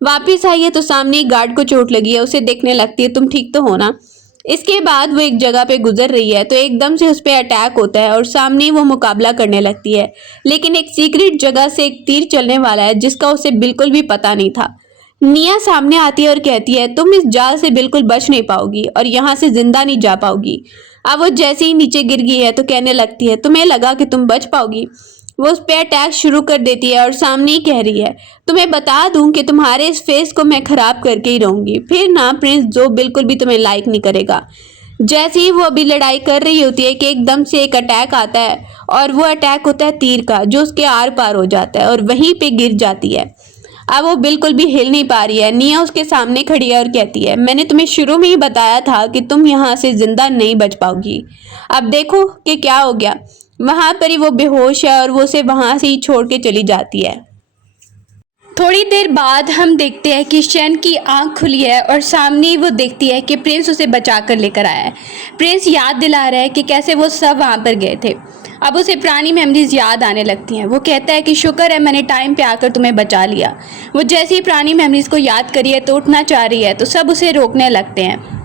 वापिस आई है तो सामने एक गार्ड को चोट लगी है, उसे देखने लगती है तुम ठीक तो हो ना। इसके बाद वो एक जगह पे गुजर रही है तो एकदम से उस पर अटैक होता है और सामने वो मुकाबला करने लगती है, लेकिन एक सीक्रेट जगह से एक तीर चलने वाला है जिसका उसे बिल्कुल भी पता नहीं था। निया सामने आती है और कहती है तुम इस जाल से बिल्कुल बच नहीं पाओगी और यहाँ से जिंदा नहीं जा पाओगी। अब वो जैसे ही नीचे गिर गई है तो कहने लगती है तुम्हें लगा कि तुम बच पाओगी। वो उस पर अटैक शुरू कर देती है और सामने ही कह रही है तुम्हें बता दूं कि तुम्हारे इस फेस को मैं खराब करके ही रहूंगी, फिर ना प्रिंस जो बिल्कुल भी तुम्हें लाइक नहीं करेगा। जैसे ही वो अभी लड़ाई कर रही होती है कि एकदम से एक अटैक आता है और वो अटैक होता है तीर का जो उसके आर पार हो जाता है और वहीं पे गिर जाती है। अब वो बिल्कुल भी हिल नहीं पा रही है। निया उसके सामने खड़ी है और कहती है मैंने तुम्हें शुरू में ही बताया था कि तुम यहाँ से जिंदा नहीं बच पाओगी, अब देखो कि क्या हो गया। वहां पर ही वो बेहोश है और वो उसे वहां से ही छोड़ के चली जाती है। थोड़ी देर बाद हम देखते हैं कि शैन की आंख खुली है और सामने वो देखती है कि प्रिंस उसे बचा कर लेकर आया है। प्रिंस याद दिला रहा है कि कैसे वो सब वहां पर गए थे। अब उसे पुरानी मेमोरीज याद आने लगती हैं। वो कहता है कि शुक्र है मैंने टाइम पे आकर तुम्हें बचा लिया। वो जैसे ही पुरानी मेमोरीज को याद करी है तो उठना चाह रही है तो सब उसे रोकने लगते हैं।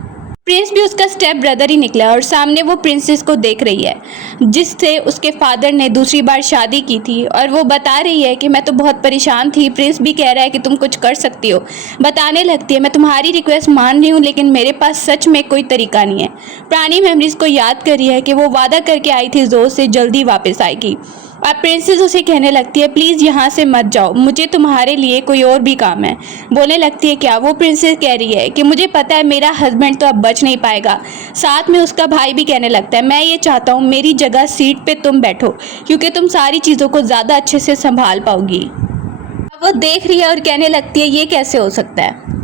प्रिंस भी उसका स्टेप ब्रदर ही निकला और सामने वो प्रिंसेस को देख रही है जिससे उसके फादर ने दूसरी बार शादी की थी और वो बता रही है कि मैं तो बहुत परेशान थी। प्रिंस भी कह रहा है कि तुम कुछ कर सकती हो। बताने लगती है मैं तुम्हारी रिक्वेस्ट मान रही हूँ लेकिन मेरे पास सच में कोई तरीका नहीं है। पुरानी मेमोरीज को याद कर रही है कि वो वादा करके आई थी जोर से जल्दी वापस आएगी। अब प्रिंसेस उसे कहने लगती है प्लीज़ यहाँ से मत जाओ, मुझे तुम्हारे लिए कोई और भी काम है। बोलने लगती है क्या? वो प्रिंसेस कह रही है कि मुझे पता है मेरा हस्बैंड तो अब बच नहीं पाएगा। साथ में उसका भाई भी कहने लगता है मैं ये चाहता हूँ मेरी जगह सीट पे तुम बैठो क्योंकि तुम सारी चीज़ों को ज़्यादा अच्छे से संभाल पाओगी। अब वो देख रही है और कहने लगती है ये कैसे हो सकता है।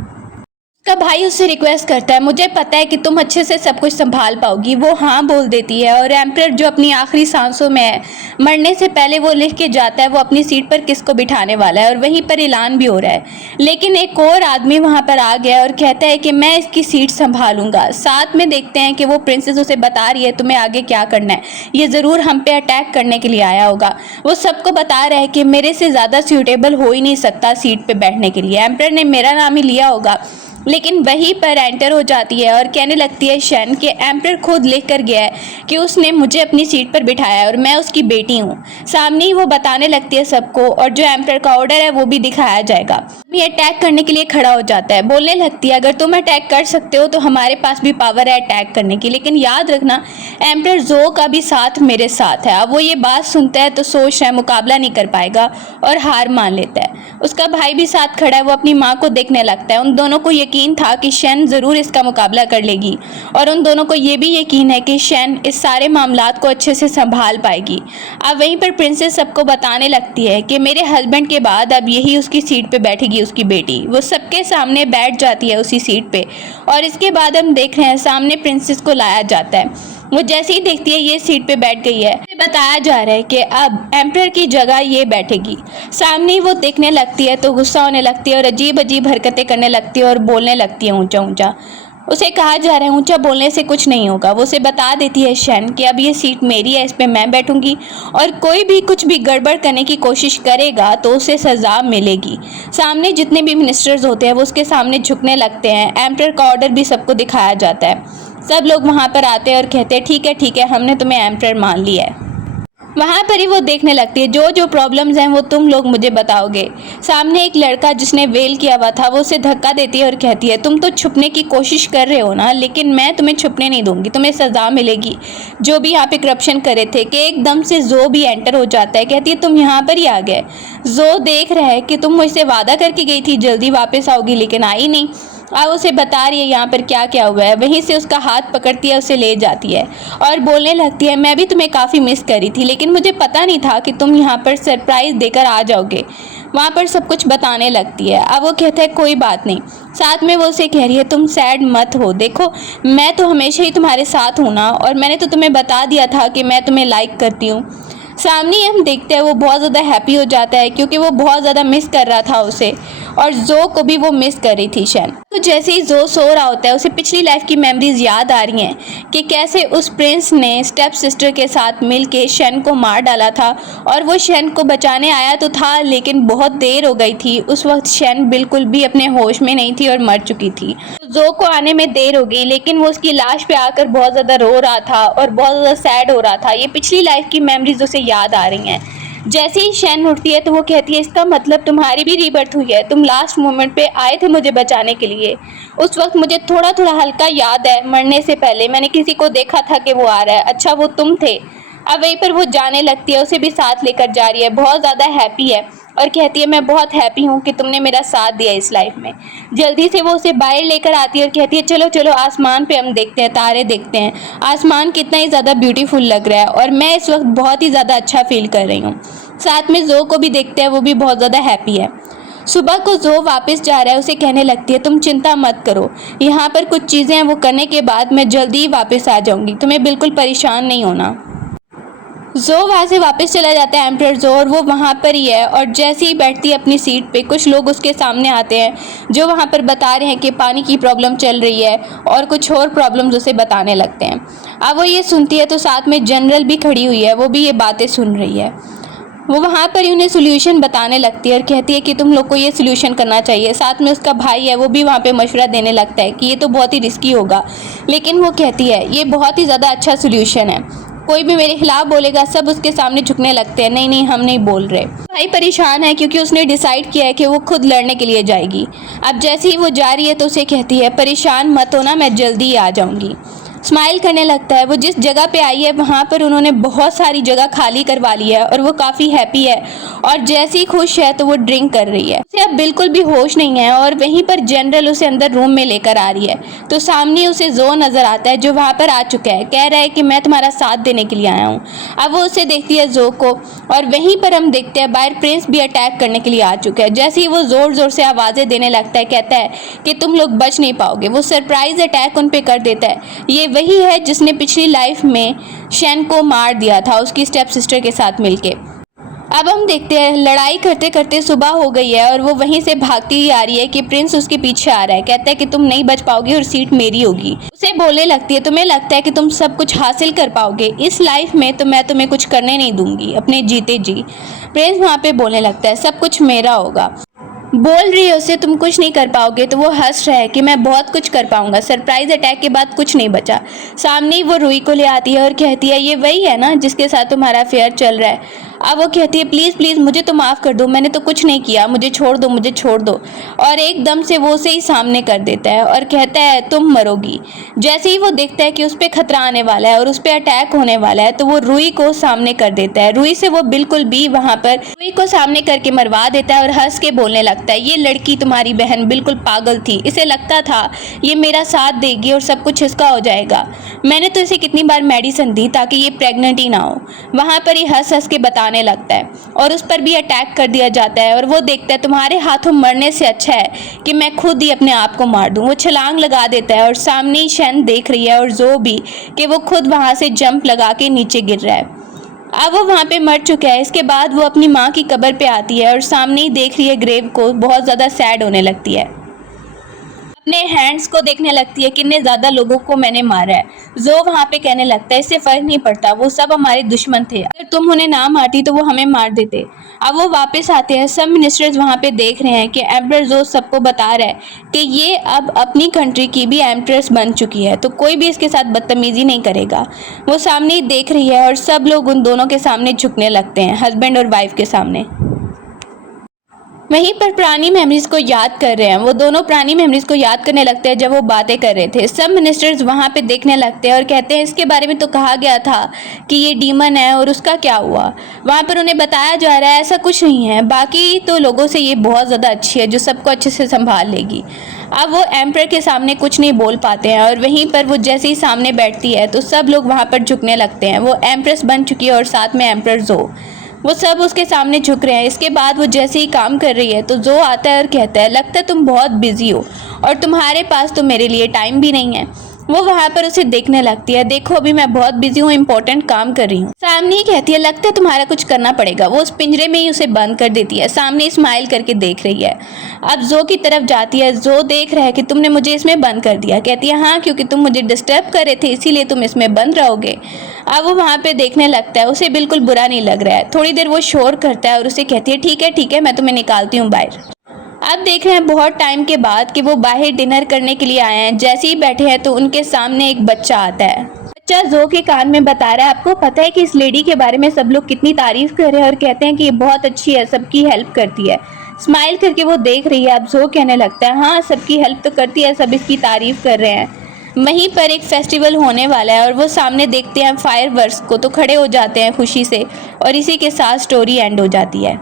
उसका भाई उससे रिक्वेस्ट करता है मुझे पता है कि तुम अच्छे से सब कुछ संभाल पाओगी। वो हाँ बोल देती है और एम्परर जो अपनी आखिरी सांसों में है, मरने से पहले वो लिख के जाता है वो अपनी सीट पर किसको बिठाने वाला है और वहीं पर ऐलान भी हो रहा है। लेकिन एक और आदमी वहां पर आ गया और कहता है कि मैं इसकी सीट संभालूंगा। साथ में देखते हैं कि वो प्रिंसेस उसे बता रही है तुम्हें आगे क्या करना है, ये ज़रूर हम पे अटैक करने के लिए आया होगा। वो सबको बता रहा है कि मेरे से ज़्यादा सूटेबल हो ही नहीं सकता सीट पर बैठने के लिए, एम्परर ने मेरा नाम ही लिया होगा लेकिन वहीं पर एंटर हो जाती है और कहने लगती है शन कि एम्परर खुद लिख कर गया है कि उसने मुझे अपनी सीट पर बिठाया है और मैं उसकी बेटी हूँ। सामने ही वो बताने लगती है सबको और जो एम्परर का ऑर्डर है वो भी दिखाया जाएगा। ये अटैक करने के लिए खड़ा हो जाता है, बोलने लगती है अगर तुम अटैक कर सकते हो तो हमारे पास भी पावर है अटैक करने की, लेकिन याद रखना एम्परर जो का भी साथ मेरे साथ है। अब वो ये बात सुनता है तो सोच रहा है मुकाबला नहीं कर पाएगा और हार मान लेता है। उसका भाई भी साथ खड़ा है, वो अपनी माँ को देखने लगता है। उन दोनों को यकीन था कि शन ज़रूर इसका मुकाबला कर लेगी और उन दोनों को ये भी यकीन है कि शन इस सारे मामलात को अच्छे से संभाल पाएगी। अब वहीं पर प्रिंसेस सबको बताने लगती है कि मेरे हस्बैंड के बाद अब यही उसकी सीट पे बैठेगी उसकी बेटी। वो सबके सामने बैठ जाती है उसी सीट पे और इसके बाद हम देख रहे हैं सामने प्रिंसेस को लाया जाता है। वो जैसे ही देखती है ये सीट पे बैठ गई है, बताया जा रहा है कि अब एम्परर की जगह ये बैठेगी। सामने ही वो देखने लगती है तो गुस्सा होने लगती है और अजीब अजीब हरकतें करने लगती है और बोलने लगती है ऊंचा ऊंचा। उसे कहा जा रहा है ऊंचा बोलने से कुछ नहीं होगा। वो उसे बता देती है शन कि अब ये सीट मेरी है, इस पे मैं बैठूंगी और कोई भी कुछ भी गड़बड़ करने की कोशिश करेगा तो उसे सज़ा मिलेगी। सामने जितने भी मिनिस्टर्स होते हैं वो उसके सामने झुकने लगते हैं। एम्परर का ऑर्डर भी सबको दिखाया जाता है। सब लोग वहाँ पर आते हैं और कहते हैं ठीक है हमने तुम्हें एम्परर मान लिया है। वहाँ पर ही वो देखने लगती है जो जो प्रॉब्लम्स हैं वो तुम लोग मुझे बताओगे। सामने एक लड़का जिसने वेल किया हुआ था वो उसे धक्का देती है और कहती है तुम तो छुपने की कोशिश कर रहे हो ना, लेकिन मैं तुम्हें छुपने नहीं दूंगी, तुम्हें सज़ा मिलेगी। जो भी यहाँ पे करप्शन करे थे कि एकदम से जो भी एंटर हो जाता है, कहती है तुम यहाँ पर ही आ गए। जो देख रहा है कि तुम मुझसे वादा करके गई थी जल्दी वापस आओगी लेकिन आई नहीं। अब उसे बता रही है यहाँ पर क्या क्या हुआ है। वहीं से उसका हाथ पकड़ती है, उसे ले जाती है और बोलने लगती है मैं भी तुम्हें काफ़ी मिस करी थी लेकिन मुझे पता नहीं था कि तुम यहाँ पर सरप्राइज़ देकर आ जाओगे। वहाँ पर सब कुछ बताने लगती है। अब वो कहता है कोई बात नहीं। साथ में वो उसे कह रही है तुम सैड मत हो, देखो मैं तो हमेशा ही तुम्हारे साथ हूँ ना, और मैंने तो तुम्हें बता दिया था कि मैं तुम्हें लाइक करती हूँ। सामने हम देखते हैं वो बहुत ज़्यादा हैप्पी हो जाता है क्योंकि वो बहुत ज़्यादा मिस कर रहा था उसे और जो को भी वो मिस कर रही थी शन। तो जैसे ही जो सो रहा होता है उसे पिछली लाइफ की मेमोरीज याद आ रही हैं कि कैसे उस प्रिंस ने स्टेप सिस्टर के साथ मिलके शन को मार डाला था और वो शन को बचाने आया तो था लेकिन बहुत देर हो गई थी। उस वक्त शन बिल्कुल भी अपने होश में नहीं थी और मर चुकी थी। जो को आने में देर हो गई लेकिन वो उसकी लाश पे आकर बहुत ज़्यादा रो रहा था और बहुत ज़्यादा सैड हो रहा था। ये पिछली लाइफ की मेमोरीज उसे याद आ रही हैं। जैसे ही शन उठती है तो वो कहती है इसका मतलब तुम्हारी भी रीबर्थ हुई है, तुम लास्ट मोमेंट पे आए थे मुझे बचाने के लिए। उस वक्त मुझे थोड़ा थोड़ा हल्का याद है, मरने से पहले मैंने किसी को देखा था कि वो आ रहा है, अच्छा वो तुम थे। अब वहीं पर वो जाने लगती है, उसे भी साथ लेकर जा रही है, बहुत ज़्यादा हैप्पी है और कहती है मैं बहुत हैप्पी हूँ कि तुमने मेरा साथ दिया इस लाइफ में। जल्दी से वो उसे बाहर लेकर आती है और कहती है चलो चलो आसमान पे हम देखते हैं, तारे देखते हैं, आसमान कितना ही ज़्यादा ब्यूटीफुल लग रहा है और मैं इस वक्त बहुत ही ज़्यादा अच्छा फील कर रही हूँ। साथ में जो को भी देखते हैं, वो भी बहुत ज़्यादा हैप्पी है। सुबह को जो वापस जा रहा है उसे कहने लगती है तुम चिंता मत करो, यहाँ पर कुछ चीज़ें हैं वो करने के बाद मैं जल्दी ही वापस आ जाऊँगी, तुम्हें बिल्कुल परेशान नहीं होना। जो वहाँ से वापस चला जाता है एम्परर जो, और वो वहाँ पर ही है और जैसे ही बैठती है अपनी सीट पे कुछ लोग उसके सामने आते हैं जो वहाँ पर बता रहे हैं कि पानी की प्रॉब्लम चल रही है और कुछ और प्रॉब्लम्स उसे बताने लगते हैं। अब वो ये सुनती है तो साथ में जनरल भी खड़ी हुई है, वो भी ये बातें सुन रही है। वो वहाँ पर ही उन्हें सोल्यूशन बताने लगती है और कहती है कि तुम लोग को ये सोल्यूशन करना चाहिए। साथ में उसका भाई है वो भी वहाँ पे मशवरा देने लगता है कि ये तो बहुत ही रिस्की होगा, लेकिन वो कहती है ये बहुत ही ज़्यादा अच्छा सोल्यूशन है, कोई भी मेरे खिलाफ बोलेगा सब उसके सामने झुकने लगते हैं, नहीं नहीं हम नहीं बोल रहे। भाई परेशान है क्योंकि उसने डिसाइड किया है कि वो खुद लड़ने के लिए जाएगी। अब जैसे ही वो जा रही है तो उसे कहती है परेशान मत होना, मैं जल्दी ही आ जाऊँगी। स्माइल करने लगता है। वो जिस जगह पे आई है वहाँ पर उन्होंने बहुत सारी जगह खाली करवा ली है और वो काफ़ी हैप्पी है और जैसे ही खुश है तो वो ड्रिंक कर रही है। उसे अब बिल्कुल भी होश नहीं है और वहीं पर जनरल उसे अंदर रूम में लेकर आ रही है तो सामने उसे जो नज़र आता है जो वहाँ पर आ चुका है, कह रहा है कि मैं तुम्हारा साथ देने के लिए आया हूँ। अब वो उसे देखती है जो को और वहीं पर हम देखते हैं बाहर प्रिंस भी अटैक करने के लिए आ चुका है। जैसे ही वो ज़ोर ज़ोर से आवाज़ें देने लगता है, कहता है कि तुम लोग बच नहीं पाओगे। वो सरप्राइज़ अटैक उन पर कर देता है। ये वही है जिसने पिछली लाइफ में शन को मार दिया था उसकी स्टेप सिस्टर के साथ मिलके। अब हम देखते हैं लड़ाई करते करते सुबह हो गई है और वो वहीं से भागती हुई आ रही है कि प्रिंस उसके पीछे आ रहा है। कहता है कि तुम नहीं बच पाओगी और सीट मेरी होगी। उसे बोलने लगती है तुम्हें लगता है कि तुम सब कुछ हासिल कर पाओगे इस लाइफ में, तो मैं तुम्हें कुछ करने नहीं दूंगी अपने जीते जी। प्रिंस वहाँ पे बोलने लगता है सब कुछ मेरा होगा। बोल रही है उसे तुम कुछ नहीं कर पाओगे, तो वो हंस रहा है कि मैं बहुत कुछ कर पाऊंगा। सरप्राइज अटैक के बाद कुछ नहीं बचा। सामने ही वो रुई को ले आती है और कहती है ये वही है ना जिसके साथ तुम्हारा अफेयर चल रहा है। अब वो कहती है प्लीज़ प्लीज़ मुझे तो माफ़ कर दो, मैंने तो कुछ नहीं किया, मुझे छोड़ दो, मुझे छोड़ दो। और एकदम से वो उसे ही सामने कर देता है और कहता है तुम मरोगी। जैसे ही वो देखता है कि उस पर खतरा आने वाला है और उस पर अटैक होने वाला है, तो वो रुई को सामने कर देता है। रुई से वो बिल्कुल भी वहाँ पर रुई को सामने करके मरवा देता है और हंस के बोलने लगता है ये लड़की तुम्हारी बहन बिल्कुल पागल थी, इसे लगता था ये मेरा साथ देगी और सब कुछ इसका हो जाएगा। मैंने तो इसे कितनी बार मेडिसिन दी ताकि ये प्रेग्नेंट ही ना हो। वहाँ पर ही हंस हंस के बताने लगता है और उस पर भी अटैक कर दिया जाता है। और वो देखता है तुम्हारे हाथों मरने से अच्छा है कि मैं खुद ही अपने आप को मार दूं। वो छलांग लगा देता है और सामने ही शैन देख रही है और जो भी कि वो खुद वहाँ से जंप लगा के नीचे गिर रहा है। अब वो वहाँ पे मर चुका है। इसके बाद वो अपनी माँ की कब्र पे आती है और सामने ही देख रही है ग्रेव को, बहुत ज़्यादा सैड होने लगती है। अपने हैंड्स को देखने लगती है कितने ज़्यादा लोगों को मैंने मारा है। जो वहाँ पे कहने लगता है इससे फ़र्क नहीं पड़ता, वो सब हमारे दुश्मन थे, अगर तुम उन्हें ना मारती तो वो हमें मार देते। अब वो वापस आते हैं। सब मिनिस्टर्स वहाँ पे देख रहे हैं कि एम्परर जो सबको बता रहा है कि ये अब अपनी कंट्री की भी एम्प्रेस बन चुकी है, तो कोई भी इसके साथ बदतमीजी नहीं करेगा। वो सामने ही देख रही है और सब लोग उन दोनों के सामने झुकने लगते हैं, हस्बैंड और वाइफ के सामने। वहीं पर पुरानी मेमोरीज को याद कर रहे हैं। वो दोनों पुरानी मेमोरीज को याद करने लगते हैं जब वो बातें कर रहे थे। सब मिनिस्टर्स वहाँ पे देखने लगते हैं और कहते हैं इसके बारे में तो कहा गया था कि ये डीमन है और उसका क्या हुआ। वहाँ पर उन्हें बताया जा रहा है ऐसा कुछ नहीं है, बाकी तो लोगों से ये बहुत ज़्यादा अच्छी है जो सबको अच्छे से संभाल लेगी। अब वो एम्पर के सामने कुछ नहीं बोल पाते हैं और वहीं पर वो जैसे ही सामने बैठती है तो सब लोग वहाँ पर झुकने लगते हैं। वो एम्प्रेस बन चुकी है और साथ में एम्पर जो, वो सब उसके सामने झुक रहे हैं। इसके बाद वो जैसे ही काम कर रही है तो जो आता है और कहता है लगता है तुम बहुत बिजी हो और तुम्हारे पास तो मेरे लिए टाइम भी नहीं है। वो वहाँ पर उसे देखने लगती है, देखो अभी मैं बहुत बिजी हूँ, इंपॉर्टेंट काम कर रही हूँ। सामने ही कहती है लगता है तुम्हारा कुछ करना पड़ेगा। वो उस पिंजरे में ही उसे बंद कर देती है। सामने स्माइल करके देख रही है। अब जो की तरफ जाती है। जो देख रहा है कि तुमने मुझे इसमें बंद कर दिया। कहती है हाँ क्योंकि तुम मुझे डिस्टर्ब कर रहे थे इसीलिए तुम इसमें बंद रहोगे। अब वो वहाँ पे देखने लगता है। उसे बिल्कुल बुरा नहीं लग रहा है। थोड़ी देर वो शोर करता है और उसे कहती है ठीक है मैं तुम्हें निकालती हूँ बाहर। अब देख रहे हैं बहुत टाइम के बाद कि वो बाहर डिनर करने के लिए आए हैं। जैसे ही बैठे हैं तो उनके सामने एक बच्चा आता है। बच्चा जो के कान में बता रहा है आपको पता है कि इस लेडी के बारे में सब लोग कितनी तारीफ कर रहे हैं और कहते हैं कि ये बहुत अच्छी है, सबकी हेल्प करती है। स्माइल करके वो देख रही है। अब जो कहने लगता है हाँ सबकी हेल्प तो करती है, सब इसकी तारीफ कर रहे हैं। वहीं पर एक फेस्टिवल होने वाला है और वो सामने देखते हैं फायरवर्क्स को तो खड़े हो जाते हैं खुशी से और इसी के साथ स्टोरी एंड हो जाती है।